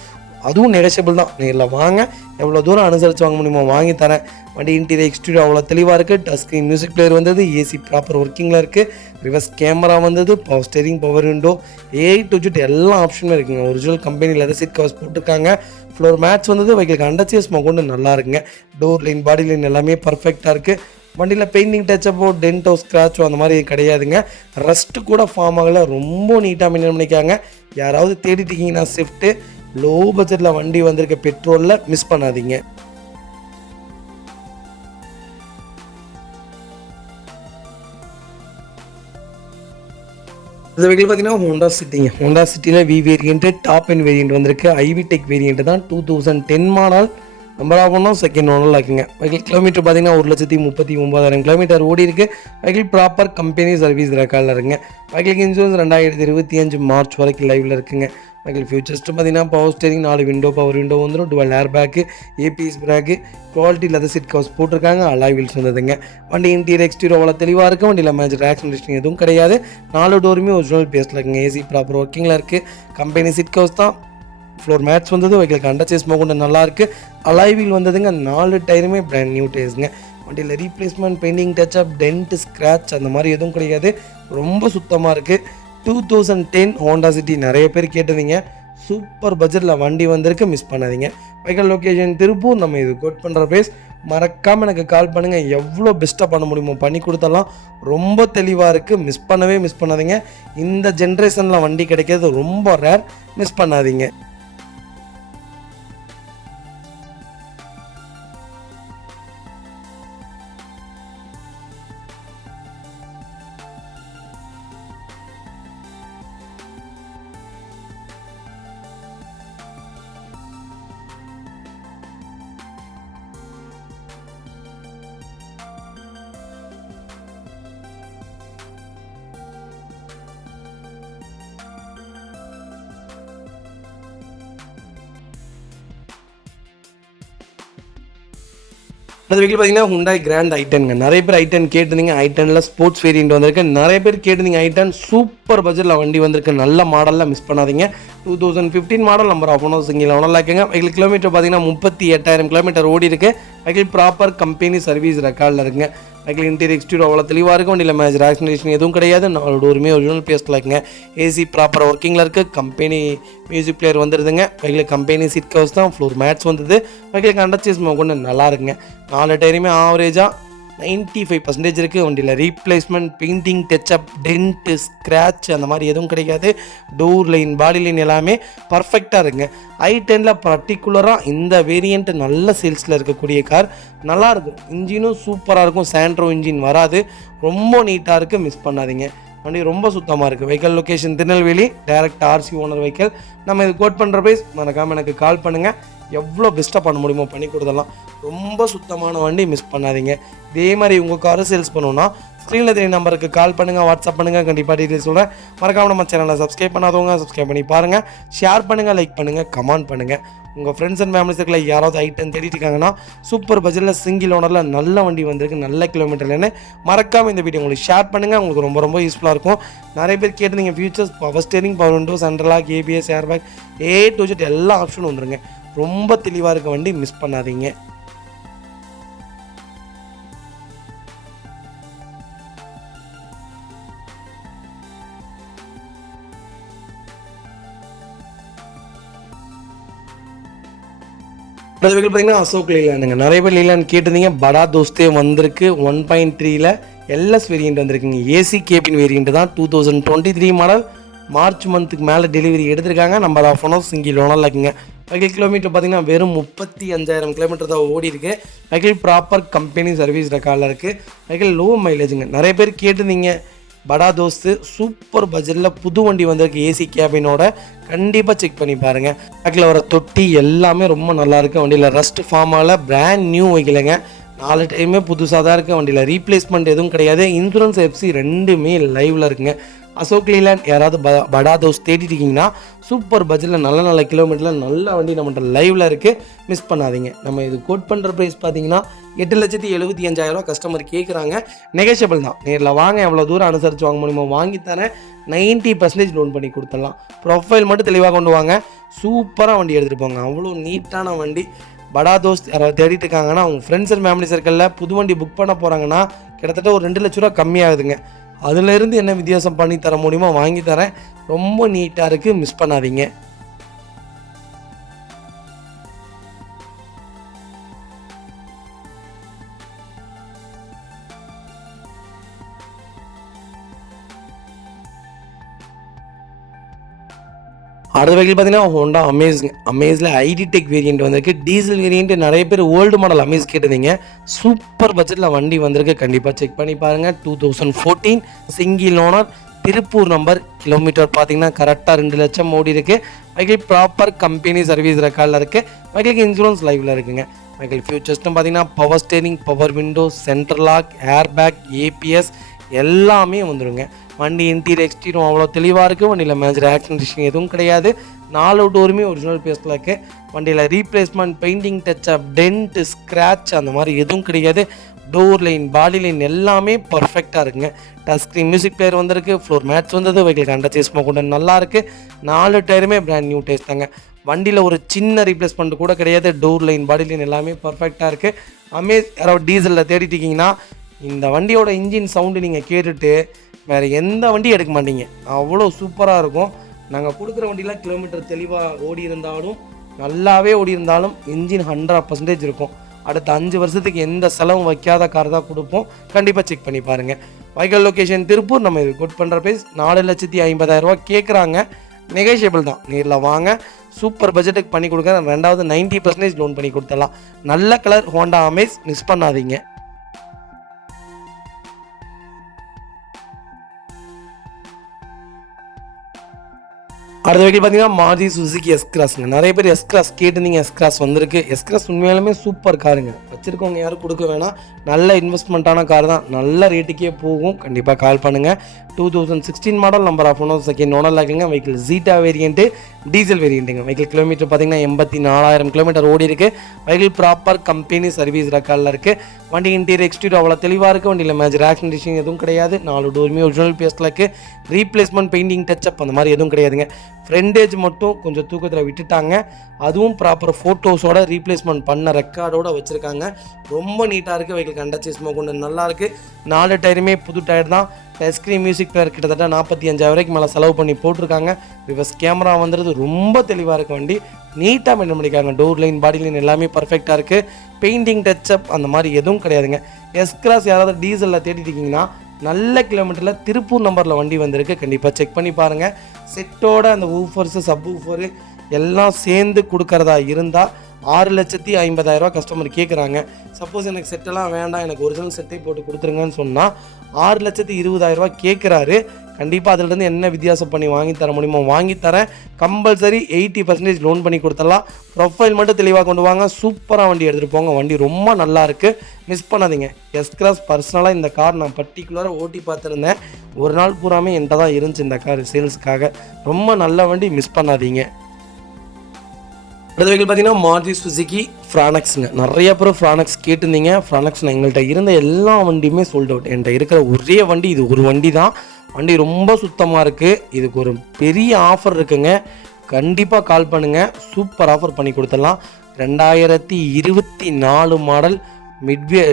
அதுவும் நெகோஷியபிள் தான். நேரில் வாங்க, எவ்வளோ தூரம் அனுசரித்து வாங்க முடியுமோ வாங்கி தரேன். வண்டி இன்டீரியர் எக்ஸ்டீரியர் அவ்வளோ தெளிவாக இருக்குது. டச் ஸ்க்ரீன் மியூசிக் பிளேயர் வந்தது. ஏசி ப்ராப்பர் ஒர்க்கிங்கில் இருக்குது. ரிவர்ஸ் கேமரா வந்தது. Power steering, power window, A to Z எல்லா ஆப்ஷனுமே இருக்குங்க. Original company leather seat covers போட்டிருக்காங்க. ஃப்ளோர் மேட்ச் வந்தது. வைக்கிளுக்கு அண்டர்ச்சேஸ் கொண்டு நல்லா இருக்குங்க. டோர் லைன், பாடி லைன் எல்லாமே பர்ஃபெக்டாக இருக்குது. வண்டியில் பெயிண்டிங், டச்சப்போ, டென்ட்டோ, ஸ்க்ராச்சோ அந்த மாதிரி கிடையாதுங்க. ரஸ்ட்டு கூட ஃபார்ம் ஆகலை. ரொம்ப நீட்டாக மெயின்டைன் பண்ணிக்காங்க. யாராவது தேடிட்டு இருக்கீங்கன்னா ஸ்விஃப்ட்டு லோ பட்ஜெட்டில் வண்டி வந்திருக்க பெட்ரோலில் மிஸ் பண்ணாதீங்க. இந்த வெஹிக்கிள் பார்த்தீங்கன்னா ஹோண்டா சிட்டிங்க. ஹோண்டா சிட்டியில் V variant, top end variant வந்திருக்கு. ஐவிடெக் வேரியண்ட் தான். 2010 மாடல். நம்பர் ஆஃப் பண்ணோம் செகண்ட் ஓனரில் இருக்குங்க. வெஹிக்கிள் கிலோமீட்டர் பார்த்தீங்கன்னா 1,39,000 கிலோமீட்டர் ஓடி இருக்குது. வெஹிக்கிள் ப்ராப்பர் கம்பெனி சர்வீஸ் ரெக்கார்டில் இருக்குங்க. வெஹிக்கிளுக்கு இன்சூரன்ஸ் 2025 மார்ச் வரைக்கும் லைவில் இருக்குங்க. வெஹிக்கிள் ஃபியூச்சர்ஸ்ட்டு பார்த்தீங்கன்னா power steering, 4 window, power window வந்துடும். Dual air bag, ABS brake, quality leather seat covers போட்டிருக்காங்க. அலாய் வீல்ஸ் வந்ததுங்க. வண்டி இன்டீரியர் எக்ஸ்டீரியர் அவ்வளோ தெளிவாக இருக்குது. வண்டியில் மேஜர் ஆக்சிடென்டேஷன் எதுவும் கிடையாது. 4 டோருமே ஒரிஜினல் பேஸில் இருக்குங்க. ஏசி ப்ராப்பர் ஒர்க்கிங்கில் இருக்குது. கம்பெனி சீட் கவர்ஸ் தான். ஃப்ளோர் மேட்ச் வந்தது. வெஹிக்கிளுக்கு அண்டர்ச்சேஸ் கொண்டு நல்லாயிருக்கு. அலாய் வீல் வந்ததுங்க. 4 டயருமே பிராண்ட் நியூ டயர்ஸுங்க. வண்டியில் replacement, painting, touch up, dent, scratch அந்த மாதிரி எதுவும் கிடையாது. ரொம்ப சுத்தமாக இருக்குது. 2010 ஹோண்டா சிட்டி நிறைய பேர் கேட்டதீங்க. சூப்பர் பட்ஜெட்டில் வண்டி வந்திருக்கு. மிஸ் பண்ணாதீங்க. வைக்கல் லொக்கேஷன் திருப்பூர். நம்ம இது கோட் பண்ணுற ப்ரைஸ். மறக்காமல் எனக்கு கால் பண்ணுங்கள். எவ்வளோ பெஸ்ட்டாக பண்ண முடியுமோ பண்ணி கொடுத்தலாம். ரொம்ப தெளிவாக இருக்குது. மிஸ் பண்ணாதீங்க. இந்த ஜென்ரேஷனில் வண்டி கிடைக்கிறது ரொம்ப ரேர். மிஸ் பண்ணாதீங்க. அது வெஹிக்கிள் பார்த்தீங்கன்னா Hyundai Grand i10ங்க. நிறைய பேர் i10 கேட்டிருந்தீங்க. i10ல ஸ்போர்ட்ஸ் வேரியன்ட் வந்திருக்கு. நிறைய பேர் கேட்டிருந்தீங்க i10 சூப்பர் பட்ஜெட்டில் வண்டி வந்திருக்கு. நல்ல மாடலில் மிஸ் பண்ணாதீங்க. 2015 model number of owner single ஓனரில் இருக்குங்க. வெஹிக்கிள் கிலோமீட்டர் பார்த்தீங்கன்னா 38,000 கிலோமீட்டர் ஓடி இருக்கு. வெஹிக்கிள் ப்ராப்பர் கம்பெனி சர்வீஸ் ரெக்கார்டில் இருக்குங்க. வெஹிக்கிள் இன்டீரியர் எக்ஸ்டீரியர் அவ்வளோ தெளிவாக இருக்கும். வண்டியில் மேஜர் ஆக்சிடேஷன் எதுவும் கிடையாது. நாலு டோருமே ஒரிஜினல் பேஸ்ட்டில் இருக்குங்க. ஏசி ப்ராப்பர் ஒர்க்கிங்கில் இருக்குது. கம்பெனி மியூசிக் பிளேயர் வந்துடுதுங்க. வெஹிக்கிள் கம்பெனி சீட் கவர்ஸ் தான், ஃப்ளோர் மேட்ஸ் வந்தது. வெஹிக்கிள் அண்டர்சேஸ் கொண்டு நல்லா இருக்குங்க. 4 டயருமே ஆவரேஜாக 95% இருக்குது. வண்டியில் replacement, painting, touch up, dent, scratch அந்த மாதிரி எதுவும் கிடைக்காது. டோர் லைன், பாடி லைன் எல்லாமே பர்ஃபெக்டாக இருக்குங்க. i10ல பர்டிகுலராக இந்த வேரியண்ட் நல்ல சேல்ஸில் இருக்கக்கூடிய கார். நல்லாயிருக்கும். இன்ஜினும் சூப்பராக இருக்கும். சாண்ட்ரோ இன்ஜின் வராது. ரொம்ப நீட்டாக இருக்குது. மிஸ் பண்ணாதீங்க. வண்டி ரொம்ப சுத்தமாக இருக்குது. Vehicle location Tirunelveli. Direct RC owner vehicle. நம்ம இது கோட் பண்ணுற ப்ரைஸ் மறக்காமல் எனக்கு கால் பண்ணுங்கள். எவ்வளோ பெஸ்ட்டாக பண்ண முடியுமோ பண்ணி கொடுத்துடலாம். ரொம்ப சுத்தமான வண்டி, மிஸ் பண்ணாதீங்க. இதே மாதிரி உங்கள் காரை சேல்ஸ் பண்ணணுன்னா ஸ்க்ரீனில் தெரிய நம்பருக்கு கால் பண்ணுங்கள், வாட்ஸ்அப் பண்ணுங்கள். கண்டிப்பாக டீட்டெயில்ஸ் சொல்கிறேன். மறக்காமல் நம்ம சேனலை சப்ஸ்கிரைப் பண்ணாதவங்க சப்ஸ்கிரைப் பண்ணி பாருங்கள். ஷேர் பண்ணுங்கள், லைக் பண்ணுங்கள், கமெண்ட் பண்ணுங்கள். உங்கள் ஃப்ரெண்ட்ஸ் அண்ட் ஃபேமிலி சர்க்கிளில் யாராவது i10 தேடிட்டு இருக்காங்கன்னா சூப்பர் பட்ஜெட்டில் சிங்கிள் ஓனரில் நல்ல வண்டி வந்திருக்கு, நல்ல கிலோமீட்டர்லன்னு மறக்காமல் இந்த வீடியோ உங்களுக்கு ஷேர் பண்ணுங்கள். உங்களுக்கு ரொம்ப ரொம்ப யூஸ்ஃபுல்லாக இருக்கும். நிறைய பேர் கேட்டிருந்தீங்க features, power steering, power window, central lock, ABS, airbag, A to Z எல்லா ஆப்ஷனும் வந்துருங்க. ரொம்ப தெளிவாக இருக்க வண்டி, மிஸ் பண்ணாதீங்க. அது வெஹிக்கிள் பார்த்தீங்கன்னா அசோக் லீலாண்டுங்க. நிறைய பேர் லீலாண்ட் கேட்டிருந்தீங்க. படா தோஸ்தே வந்திருக்கு. 1.3ல எல்எஸ் வேரியண்ட் வந்திருக்குங்க. ஏசி கேபின் வேரியண்ட் தான். 2023 மாடல். மார்ச் மந்த்துக்கு மேலே டெலிவரி எடுத்திருக்காங்க. நம்பர் ஆஃப் ஓனர் சிங்கிள் ஓனரில் இருக்குங்க. வெஹிக்கிள் கிலோமீட்டர் பார்த்தீங்கன்னா வெறும் 35,000 கிலோமீட்டர் தான் ஓடி இருக்கு. வெஹிக்கிள் ப்ராப்பர் கம்பெனி சர்வீஸ் ரெக்கார்டில் இருக்குது. வெஹிக்கிள் லோ மைலேஜுங்க. நிறைய பேர் கேட்டிருந்தீங்க. படா தோஸ்து சூப்பர் பட்ஜெட்டில் புது வண்டி வந்திருக்கு. ஏசி கேபினோட. கண்டிப்பாக செக் பண்ணி பாருங்கள். பேக்கில் வர தொட்டி எல்லாமே ரொம்ப நல்லாயிருக்கு. வண்டியில் ரஸ்ட் ஃபார்ம் ஆகல. பிராண்ட் நியூ வெஹிக்கிளுங்க. 4 டைமே புதுசாக தான் இருக்குது. வண்டியில் ரீப்ளேஸ்மெண்ட் எதுவும் கிடையாது. இன்சூரன்ஸ், எஃப்சி ரெண்டுமே லைவில் இருக்குங்க. அசோக் லீலாண்ட் யாராவது படா தோஸ் தேடிட்டு இருக்கீங்கன்னா சூப்பர் பட்ஜெட்டில் நல்ல நல்ல கிலோமீட்டரில் நல்ல வண்டி நம்மகிட்ட லைவில் இருக்குது. மிஸ் பண்ணாதீங்க. நம்ம இது கோட் பண்ணுற ப்ரைஸ் பார்த்தீங்கன்னா 8,75,000 கஸ்டமர் கேட்குறாங்க. நெகோஷியபிள் தான். நேரில் வாங்க, எவ்வளோ தூரம் அனுசரித்து வாங்க முடியுமோ வாங்கித்தரேன். 90% லோன் பண்ணி கொடுத்துடலாம். ப்ரொஃபைல் மட்டும் தெளிவாக கொண்டு வாங்க. சூப்பராக வண்டி எடுத்துகிட்டு போங்க. அவ்வளோ நீட்டான வண்டி. படா தோஸ்த் யாராவது தேடிட்டு இருக்காங்கன்னா அவங்க ஃப்ரெண்ட்ஸ் அண்ட் ஃபேமிலி சர்க்கிளில் புது வண்டி புக் பண்ண போகிறாங்கன்னா கிட்டத்தட்ட ஒரு 2 லட்ச ரூபா கம்மியாகுதுங்க. அதுலேருந்து என்ன வித்தியாசம் பண்ணி தர முடியுமோ வாங்கி தரேன். ரொம்ப நீட்டாக இருக்குது. மிஸ் பண்ணாதீங்க. அடுத்த வெஹிக்கிள் பார்த்தீங்கன்னா ஹோண்டா அமேஸுங்க. அமேஸில் ஐடி டெக் வேரியண்ட் வந்திருக்கு. Diesel variant. நிறைய பேர் ஓல்டு மாடல் அமேஸ் கேட்டிருந்தீங்க. சூப்பர் பட்ஜெட்டில் வண்டி வந்திருக்கு. கண்டிப்பாக செக் பண்ணி பாருங்கள். 2014 single owner, Tiruppur number. Kilometre பார்த்தீங்கன்னா கரெக்டாக 2 லட்சம் ஓடி இருக்குது. வெஹிக்கிள் ப்ராப்பர் கம்பெனி சர்வீஸ் ரெக்கார்டில் இருக்குது. வெஹிக்கிளுக்கு இன்சூரன்ஸ் லைவில் இருக்குங்க. வெஹிக்கிள் ஃபியூச்சர்ஸ்னு பார்த்தீங்கன்னா power steering, power window, central lock, airbag, ABS எல்லாமே வந்துடுங்க. வண்டி இன்டீரியர் எக்ஸ்டீரியர் அவ்வளோ தெளிவாக இருக்குது. வண்டியில் மேஜர் ஆக்சிடேஷன் எதுவும் கிடையாது. 4 டோருமே ஒரிஜினல் பேஸில் இருக்குது. வண்டியில் replacement, painting, touch up, dent, scratch அந்த மாதிரி எதுவும் கிடையாது. டோர் லைன், பாடி லைன் எல்லாமே பர்ஃபெக்டாக இருக்குங்க. டச் ஸ்க்ரீன், மியூசிக் பிளேயர் வந்திருக்கு. ஃப்ளோர் மேட்ஸ் வந்தது. வெஹிக்கிள் அண்டர்சேஸ் கொண்டு நல்லா இருக்குது. 4 டயருமே பிராண்ட் நியூ டேஸ்ட் தாங்க. வண்டியில் ஒரு சின்ன ரீப்ளேஸ்மெண்ட் கூட கிடையாது. டோர் லைன், பாடி லைன் எல்லாமே பர்ஃபெக்டாக இருக்குது. அமேஸ் யாராவது டீசலில் தேடிட்டு இருக்கீங்கன்னா இந்த வண்டியோட இன்ஜின் சவுண்டு நீங்கள் கேட்டுட்டு வேறு எந்த வண்டியும் எடுக்க மாட்டீங்க. அவ்வளோ சூப்பராக இருக்கும். நாங்கள் கொடுக்குற வண்டியில் கிலோமீட்டர் தெளிவாக ஓடி இருந்தாலும், நல்லாவே ஓடி இருந்தாலும் இன்ஜின் 100% இருக்கும். அடுத்த 5 வருஷத்துக்கு எந்த செலவும் வைக்காத கார் தான் கொடுப்போம். கண்டிப்பாக செக் பண்ணி பாருங்கள். Vehicle location Tiruppur. நம்ம இது கோட் பண்ணுற ப்ரைஸ் 4,50,000 கேட்குறாங்க. நெகோஷியபிள் தான். நேரில் வாங்க. சூப்பர் பட்ஜெட்டுக்கு பண்ணி கொடுக்குறேன். 2வது 90% லோன் பண்ணி கொடுத்துடலாம். நல்ல கலர் ஹோண்டா அமேஸ். மிஸ் பண்ணாதீங்க. அடுத்த வெஹிக்கிள் பார்த்தீங்கன்னா மாருதி சுசுகி எஸ் கிராஸ்ங்க. நிறைய பேர் எஸ் கிராஸ் கேட்டிருந்தீங்க. எஸ் கிராஸ் வந்திருக்கு. எஸ் கிராஸ் உண்மையாலுமே சூப்பர் காருங்க. வச்சுருக்கவங்க யாரும் கொடுக்க வேணாம். நல்ல இன்வெஸ்ட்மெண்ட்டான கார் தான். நல்ல ரேட்டுக்கே போகும். கண்டிப்பாக கால் பண்ணுங்கள். 2016 model, number of owner, second owner இருக்குங்க. வெஹிக்கிள் ஜீட்டா வேரியண்ட்டு, டீசல் வேரியண்ட்டுங்க. வெஹிக்கிள் கிலோமீட்டர் பார்த்தீங்கன்னா 84,000 கிலோமீட்டர் ஓடி இருக்குது. வெஹிக்கிள் ப்ராப்பர் கம்பெனி சர்வீஸ் ரெக்கார்டில் இருக்குது. வண்டி இன்டீரியர் எக்ஸ்டீரியர் அவ்வளோ தெளிவாக இருக்குது. வண்டியில் மேஜர் ஆக்சிடென்ட் எதுவும் கிடையாது. 4 டோருமே ஒரிஜினல் பேஸ்டில் இருக்குது. ரீப்ளேஸ்மெண்ட், பெயிண்டிங், டச்சப் அந்த மாதிரி எதுவும் கிடையாதுங்க. ஃப்ரண்டேஜ் மட்டும் கொஞ்சம் தூக்கத்தில் விட்டுட்டாங்க. அதுவும் ப்ராப்பர் ஃபோட்டோஸோட ரீப்ளேஸ்மெண்ட் பண்ண ரெக்கார்டோடு வச்சுருக்காங்க. ரொம்ப நீட்டாக இருக்குது. வெஹிக்கிள் கண்டச்சி ஸ்மோக் கொண்டு நல்லாயிருக்கு. 4 டயருமே புது டயர் தான். டச் ஸ்க்ரீன், மியூசிக் பிளேயர் கிட்டத்தட்ட 45,000 மேலே செலவு பண்ணி போட்டிருக்காங்க. ரிவர்ஸ் கேமரா வந்துடுது. ரொம்ப தெளிவாக இருக்குது. வண்டி நீட்டாக மெயின்டைன் பண்ணியிருக்காங்க. டோர் லைன், பாடி லைன் எல்லாமே பர்ஃபெக்டாக இருக்குது. பெயிண்டிங், டச்சப் அந்த மாதிரி எதுவும் கிடையாதுங்க. எஸ் கிராஸ் யாராவது டீசலில் தேடிட்டு இருக்கீங்கன்னா நல்ல கிலோமீட்டரில் திருப்பூர் நம்பரில் வண்டி வந்திருக்கு. கண்டிப்பாக செக் பண்ணி பாருங்கள். செட்டோட அந்த ஊஃபர்ஸு, சப் ஊஃபரு எல்லாம் சேர்ந்து கொடுக்கறதா இருந்தால் 6,50,000 கஸ்டமர் கேட்குறாங்க. சப்போஸ் எனக்கு செட்டெல்லாம் வேண்டாம், எனக்கு ஒரிஜினல் செட்டே போட்டு கொடுத்துருங்கன்னு சொன்னால் 6,20,000 கேட்குறாரு. கண்டிப்பாக அதிலிருந்து என்ன வித்தியாசம் பண்ணி வாங்கி தர முடியுமோ வாங்கி தரேன். கம்பல்சரி 80% லோன் பண்ணி கொடுத்துடலாம். ப்ரொஃபைல் மட்டும் தெளிவாக கொண்டு வாங்க. சூப்பராக வண்டி எடுத்துகிட்டு போங்க. வண்டி ரொம்ப நல்லா இருக்குது. மிஸ் பண்ணாதீங்க. எஸ் கிராஸ் பர்சனலாக இந்த கார் நான் பர்டிகுலராக ஓட்டி பார்த்துருந்தேன். ஒரு நாள் பூராமே என்கிட்ட தான் இருந்துச்சு இந்த கார் சேல்ஸுக்காக. ரொம்ப நல்ல வண்டி, மிஸ் பண்ணாதீங்க. அடுத்த வெஹிக்கிள் பார்த்தீங்கன்னா மாருதி சுசுகி ஃப்ரானக்ஸுங்க. நிறைய பேர் ஃப்ரானக்ஸ் கேட்டிருந்தீங்க. ஃப்ரானக்ஸ் எங்கள்கிட்ட இருந்த எல்லா வண்டியுமே சோல்ட் அவுட். என்கிட்ட இருக்கிற ஒரே வண்டி இது ஒரு வண்டி தான். வண்டி ரொம்ப சுத்தமாக இருக்குது. இதுக்கு ஒரு பெரிய ஆஃபர் இருக்குங்க. கண்டிப்பாக கால் பண்ணுங்கள். சூப்பர் ஆஃபர் பண்ணி கொடுத்துடலாம். 2024 மாடல் மிட்வே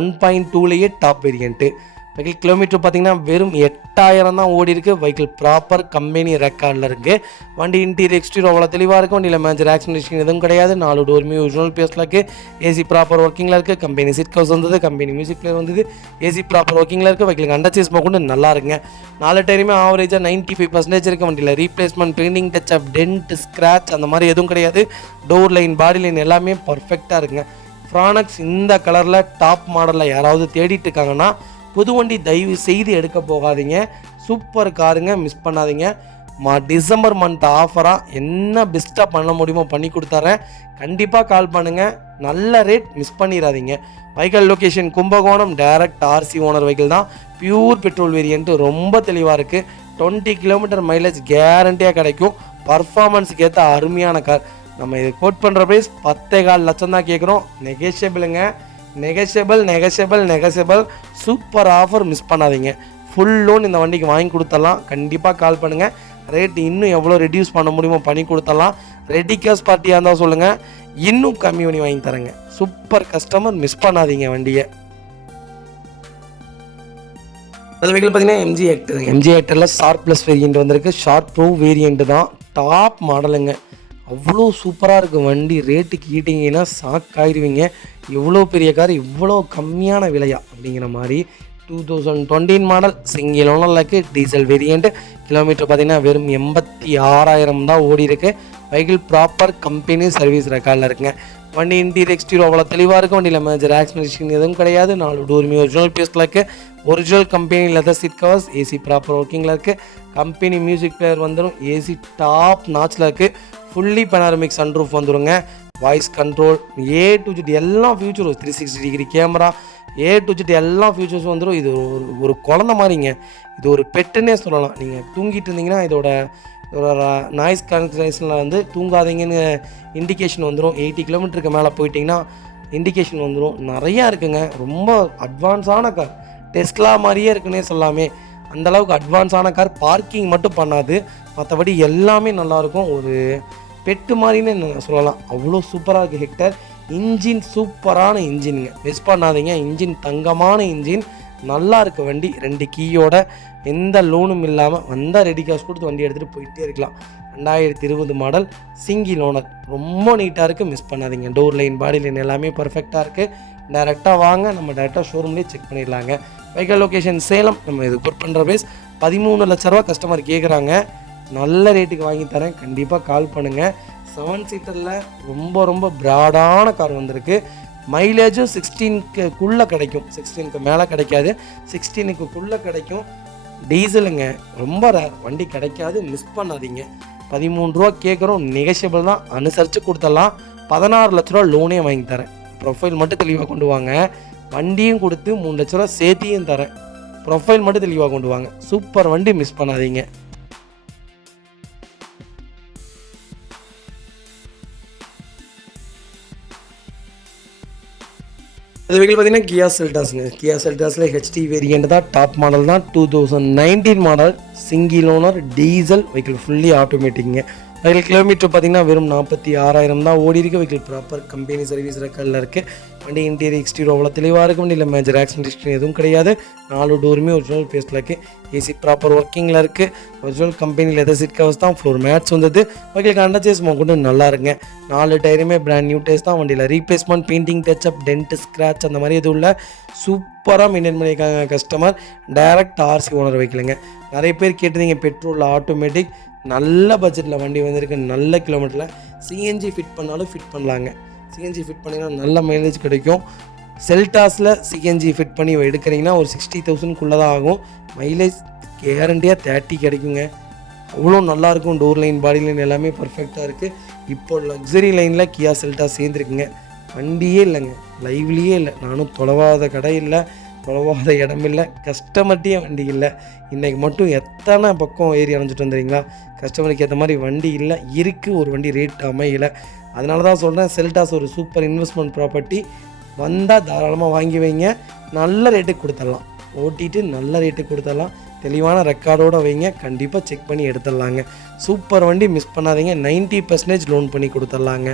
1.2லேயே டாப் வேரியண்ட்டு. வெஹிக்கிள் கிலோமீட்டர் பார்த்தீங்கன்னா வெறும் 8,000 தான் ஓடி இருக்குது. வெஹிக்கிள் ப்ராப்பர் கம்பெனி ரெக்கார்டில் இருக்குது. வண்டி இன்டீரியர் எக்ஸ்டீரியர் அவ்வளோ தெளிவாக இருக்குது. வண்டியில் மேஜர் ஆக்சிடென்ட் எதுவும் கிடையாது. 4 டோருமே ஒரிஜினல் பேஸ்டில் இருக்குது. ஏசி ப்ராப்பர் ஒர்க்கிங்கில் இருக்குது. கம்பெனி சீட் கவர்ஸ் வந்தது. கம்பெனி மியூசிக் பிளேயர் வந்தது. ஏசி ப்ராப்பர் ஒர்க்கிங்கில் இருக்குது. வெஹிக்கிள் அண்டர்சீஸ் கொண்டு நல்லா இருக்குங்க. 4 டயருமே ஆவரேஜாக 95% இருக்குது. வண்டியில் replacement, painting, touch up, dent, scratch அந்த மாதிரி எதுவும் கிடையாது. டோர் லைன், பாடி லைன் எல்லாமே பர்ஃபெக்டாக இருக்குங்க. ஃப்ரானக்ஸ் இந்த கலரில் டாப் மாடலில் யாராவது தேடிட்டு இருக்காங்கன்னா புது வண்டி தயவு செய்து எடுக்க போகாதீங்க. சூப்பர் காருங்க, மிஸ் பண்ணாதீங்க. டிசம்பர் மந்த் ஆஃபராக என்ன பெஸ்ட்டாக பண்ண முடியுமோ பண்ணி கொடுத்துட்றேன். கண்டிப்பாக கால் பண்ணுங்கள். நல்ல ரேட், மிஸ் பண்ணிடாதீங்க. Vehicle location Kumbakonam. Direct RC owner vehicle தான். Pure petrol variant. ரொம்ப தெளிவாக இருக்குது. 20 கிலோமீட்டர் மைலேஜ் கேரண்டியாக கிடைக்கும். பர்ஃபார்மன்ஸுக்கு ஏற்ற அருமையான கார். நம்ம இது கோட் பண்ணுற ப்ரைஸ் 10,4 லட்சம் தான் கேட்குறோம். நெகோஷியபிளுங்க. நெகோஷியபிள். சூப்பர் ஆஃபர், மிஸ் பண்ணாதீங்க. ஃபுல் லோன் இந்த வண்டிக்கு வாங்கி கொடுத்துடலாம். கண்டிப்பாக கால் பண்ணுங்கள். ரேட் இன்னும் எவ்வளோ ரெடியூஸ் பண்ண முடியுமோ பண்ணி கொடுத்துடலாம். ரெடி கேஷ் பார்ட்டியாக இருந்தால் சொல்லுங்கள். இன்னும் கம்மி பண்ணி வாங்கி தரேங்க. சூப்பர் கஸ்டமர், மிஸ் பண்ணாதீங்க வண்டியை. அது வெஹிக்கிள் பார்த்தீங்கன்னா எம்ஜி ஹெக்டரில் ஷார்ப் ப்ளஸ் வேரியண்ட் வந்திருக்கு. ஷார்ப் ப்ரோ வேரியண்ட்டு தான். டாப் மாடலுங்க. அவ்வளோ சூப்பராக இருக்கும் வண்டி. ரேட்டுக்கு ஈட்டிங்கன்னா ஷாக் ஆகிடுவீங்க. இவ்வளோ பெரிய கார் இவ்வளோ கம்மியான விலையா அப்படிங்கிற மாதிரி. 2020 மாடல் சிங்கிள் ஓனர்லக்கு டீசல் வேரியண்ட். கிலோமீட்டர் பார்த்தீங்கன்னா வெறும் 86,000 தான் ஓடி இருக்குது. வெஹிக்கிள் ப்ராப்பர் கம்பெனி சர்வீஸ் ரெக்கார்டில் இருக்குங்க. வண்டி இன்டீரியர் எக்ஸ்டீரியர் அவ்வளோ தெளிவாக இருக்கும். வண்டியில் மேஜர் ஆக்சிடென்ட் எதுவும் கிடையாது. 4 டோருமே ஒரிஜினல் பேஸ்டில் இருக்குது. Original company leather seat covers. AC proper ஒர்க்கிங்கில் இருக்குது. கம்பெனி மியூசிக் பிளேயர் வந்துடும். ஏசி டாப் நாச்சில் இருக்குது. ஃபுல்லி பெனாரமிக் சன்ரூஃப் வந்துடுங்க. Voice control, A to Z எல்லா ஃபியூச்சரும், 360 degree camera, A to Z எல்லா ஃபியூச்சர்ஸும் வந்துடும். இது ஒரு குழந்த மாதிரிங்க. இது ஒரு பெட்டுன்னே சொல்லலாம். நீங்கள் தூங்கிட்டு இருந்தீங்கன்னா இதோட நாய்ஸ் கான்சன்ட்ரேஷனில் வந்து தூங்காதீங்கன்னு இண்டிகேஷன் வந்துடும். 80 கிலோமீட்டருக்கு மேலே போயிட்டிங்கன்னா இண்டிகேஷன் வந்துடும். நிறையா இருக்குங்க. ரொம்ப அட்வான்ஸான கார். டெஸ்லா மாதிரியே இருக்குன்னே சொல்லாமே. அந்தளவுக்கு அட்வான்ஸான கார். பார்க்கிங் மட்டும் பண்ணாது, மற்றபடி எல்லாமே நல்லாயிருக்கும். ஒரு பெட்டு மாதிரின்னு சொல்லலாம். அவ்வளோ சூப்பராக இருக்குது ஹெக்டர். இன்ஜின் சூப்பரான இன்ஜினுங்க, மிஸ் பண்ணாதீங்க. இன்ஜின் தங்கமான இன்ஜின், நல்லா இருக்குது வண்டி. 2 கீயோட எந்த லோனும் இல்லாமல் வந்தால் ரெடி கேஷ் கொடுத்து வண்டி எடுத்துகிட்டு போயிட்டே இருக்கலாம். 2020 மாடல் சிங்கிள் ஓனர். ரொம்ப நீட்டாக இருக்குது, மிஸ் பண்ணாதீங்க. டோர் லைன், பாடி லைன் எல்லாமே பர்ஃபெக்டாக இருக்குது. டைரெக்டாக வாங்க, நம்ம டைரெக்டாக ஷோரூம்லேயே செக் பண்ணிடலாங்க. Vehicle location Salem. நம்ம இது கோட் பண்ணுற ப்ரைஸ் 13 லட்ச ரூபா கஸ்டமர் கேட்குறாங்க. நல்ல ரேட்டுக்கு வாங்கி தரேன். கண்டிப்பாக கால் பண்ணுங்கள். 7 சீட்டரில் ரொம்ப ப்ராடான கார் வந்திருக்கு. மைலேஜும் 16க்குள்ளே கிடைக்கும். 16க்கு மேலே கிடைக்காது, 16க்குள்ளே கிடைக்கும். டீசலுங்க, ரொம்ப ரேர். வண்டி கிடைக்காது, மிஸ் பண்ணாதீங்க. 13 ரூபா கேட்குறோம், நெகஷியபிள் தான், அனுசரித்து கொடுத்துடலாம். 16 லட்ச ரூபா லோனே வாங்கி தரேன். ப்ரொஃபைல் மட்டும் தெளிவாக கொண்டு வாங்க, வண்டியும் கொடுத்து 3 லட்ச ரூபா சேர்த்தியும் தரேன். ப்ரொஃபைல் மட்டும் தெளிவாக கொண்டு வாங்க. சூப்பர் வண்டி, மிஸ் பண்ணாதீங்க. இது வெஹிக்கிள் பார்த்தீங்கன்னா கியா செல்டாஸுங்க. கியா செல்டாஸில் ஹெச்டி வேரியண்ட் தான், டாப் மாடல் தான், 2019 model, single owner, diesel vehicle, fully ஆட்டோமேட்டிக்குங்க. வெஹிக்கிள் கிலோமீட்டர் பார்த்தீங்கன்னா வெறும் 46,000 தான் ஓடி இருக்குது. வெஹிக்கிள் ப்ராப்பர் கம்பெனி சர்வீஸ் ரெக்கார்டில் இருக்குது. வண்டி இன்டீரியர் எக்ஸ்டீரியர் அவ்வளோ தெளிவாக இருக்கும். வண்டியில் மேஜர் ஆக்சிடென்ட் ஹிஸ்ட்ரி எதுவும் கிடையாது. 4 டோருமே ஒரிஜினல் பேஸில் இருக்குது. ஏசி ப்ராப்பர் ஒர்க்கிங்கில் இருக்குது. Original company leather seat covers தான், ஃப்ளோர் மேட்ஸ் வந்தது. வெஹிக்கிள் அண்டர்சேஸ் கொண்டு நல்லா இருங்க. 4 டயருமே பிராண்ட் நியூ டேஸ் தான். வண்டியில் replacement, painting, touch up, dent, scratch அந்த மாதிரி எதுவும் இல்லை. சூப்பராக மெயின்டைன் பண்ணியிருக்காங்க கஸ்டமர். டைரக்ட் ஆர்சி ஓனர் வெஹிக்கிளுங்க. நிறைய பேர் கேட்டிருந்தீங்க பெட்ரோல் ஆட்டோமேட்டிக், நல்ல பட்ஜெட்டில் வண்டி வந்திருக்கு. நல்ல கிலோமீட்டரில் சிஎன்ஜி ஃபிட் பண்ணாலும் ஃபிட் பண்ணலாங்க. சிஎன்ஜி ஃபிட் பண்ணிங்கன்னா நல்ல மைலேஜ் கிடைக்கும். செல்டாஸில் சிஎன்ஜி ஃபிட் பண்ணி எடுக்கிறீங்கன்னா ஒரு 60,000க்குள்ளே தான் ஆகும். மைலேஜ் கேரண்டியாக 30 கிடைக்குங்க. அவ்வளோ நல்லாயிருக்கும். டோர் லைன், பாடி லைன் எல்லாமே பர்ஃபெக்டாக இருக்குது. இப்போ லக்ஸரி லைனில் கியா செல்டாஸ் சேர்ந்துருக்குங்க. வண்டியே இல்லைங்க, லைவ்லேயே இல்லை. நானும் தொலைவாத கடை இல்லை, தொலைவாத இடம் இல்லை, கஸ்டமர்கிட்டே வண்டி இல்லை. இன்றைக்கி மட்டும் எத்தனை பக்கம் ஏறி அணைஞ்சிட்டு வந்துடுறீங்களா? கஸ்டமருக்கு ஏற்ற மாதிரி வண்டி இல்லை, இருக்குது. ஒரு வண்டி ரேட் அமையலை. அதனால தான் சொல்கிறேன், செல்டாஸ் ஒரு சூப்பர் இன்வெஸ்ட்மெண்ட் ப்ராப்பர்ட்டி. வந்தால் தாராளமாக வாங்கி வைங்க. நல்ல ரேட்டுக்கு கொடுத்துடலாம். ஓட்டிட்டு நல்ல ரேட்டுக்கு கொடுத்துடலாம். தெளிவான ரெக்கார்டோடு வைங்க, கண்டிப்பாக செக் பண்ணி எடுத்துடலாங்க. சூப்பர் வண்டி, மிஸ் பண்ணாதீங்க. 90% லோன் பண்ணி கொடுத்துடலாங்க.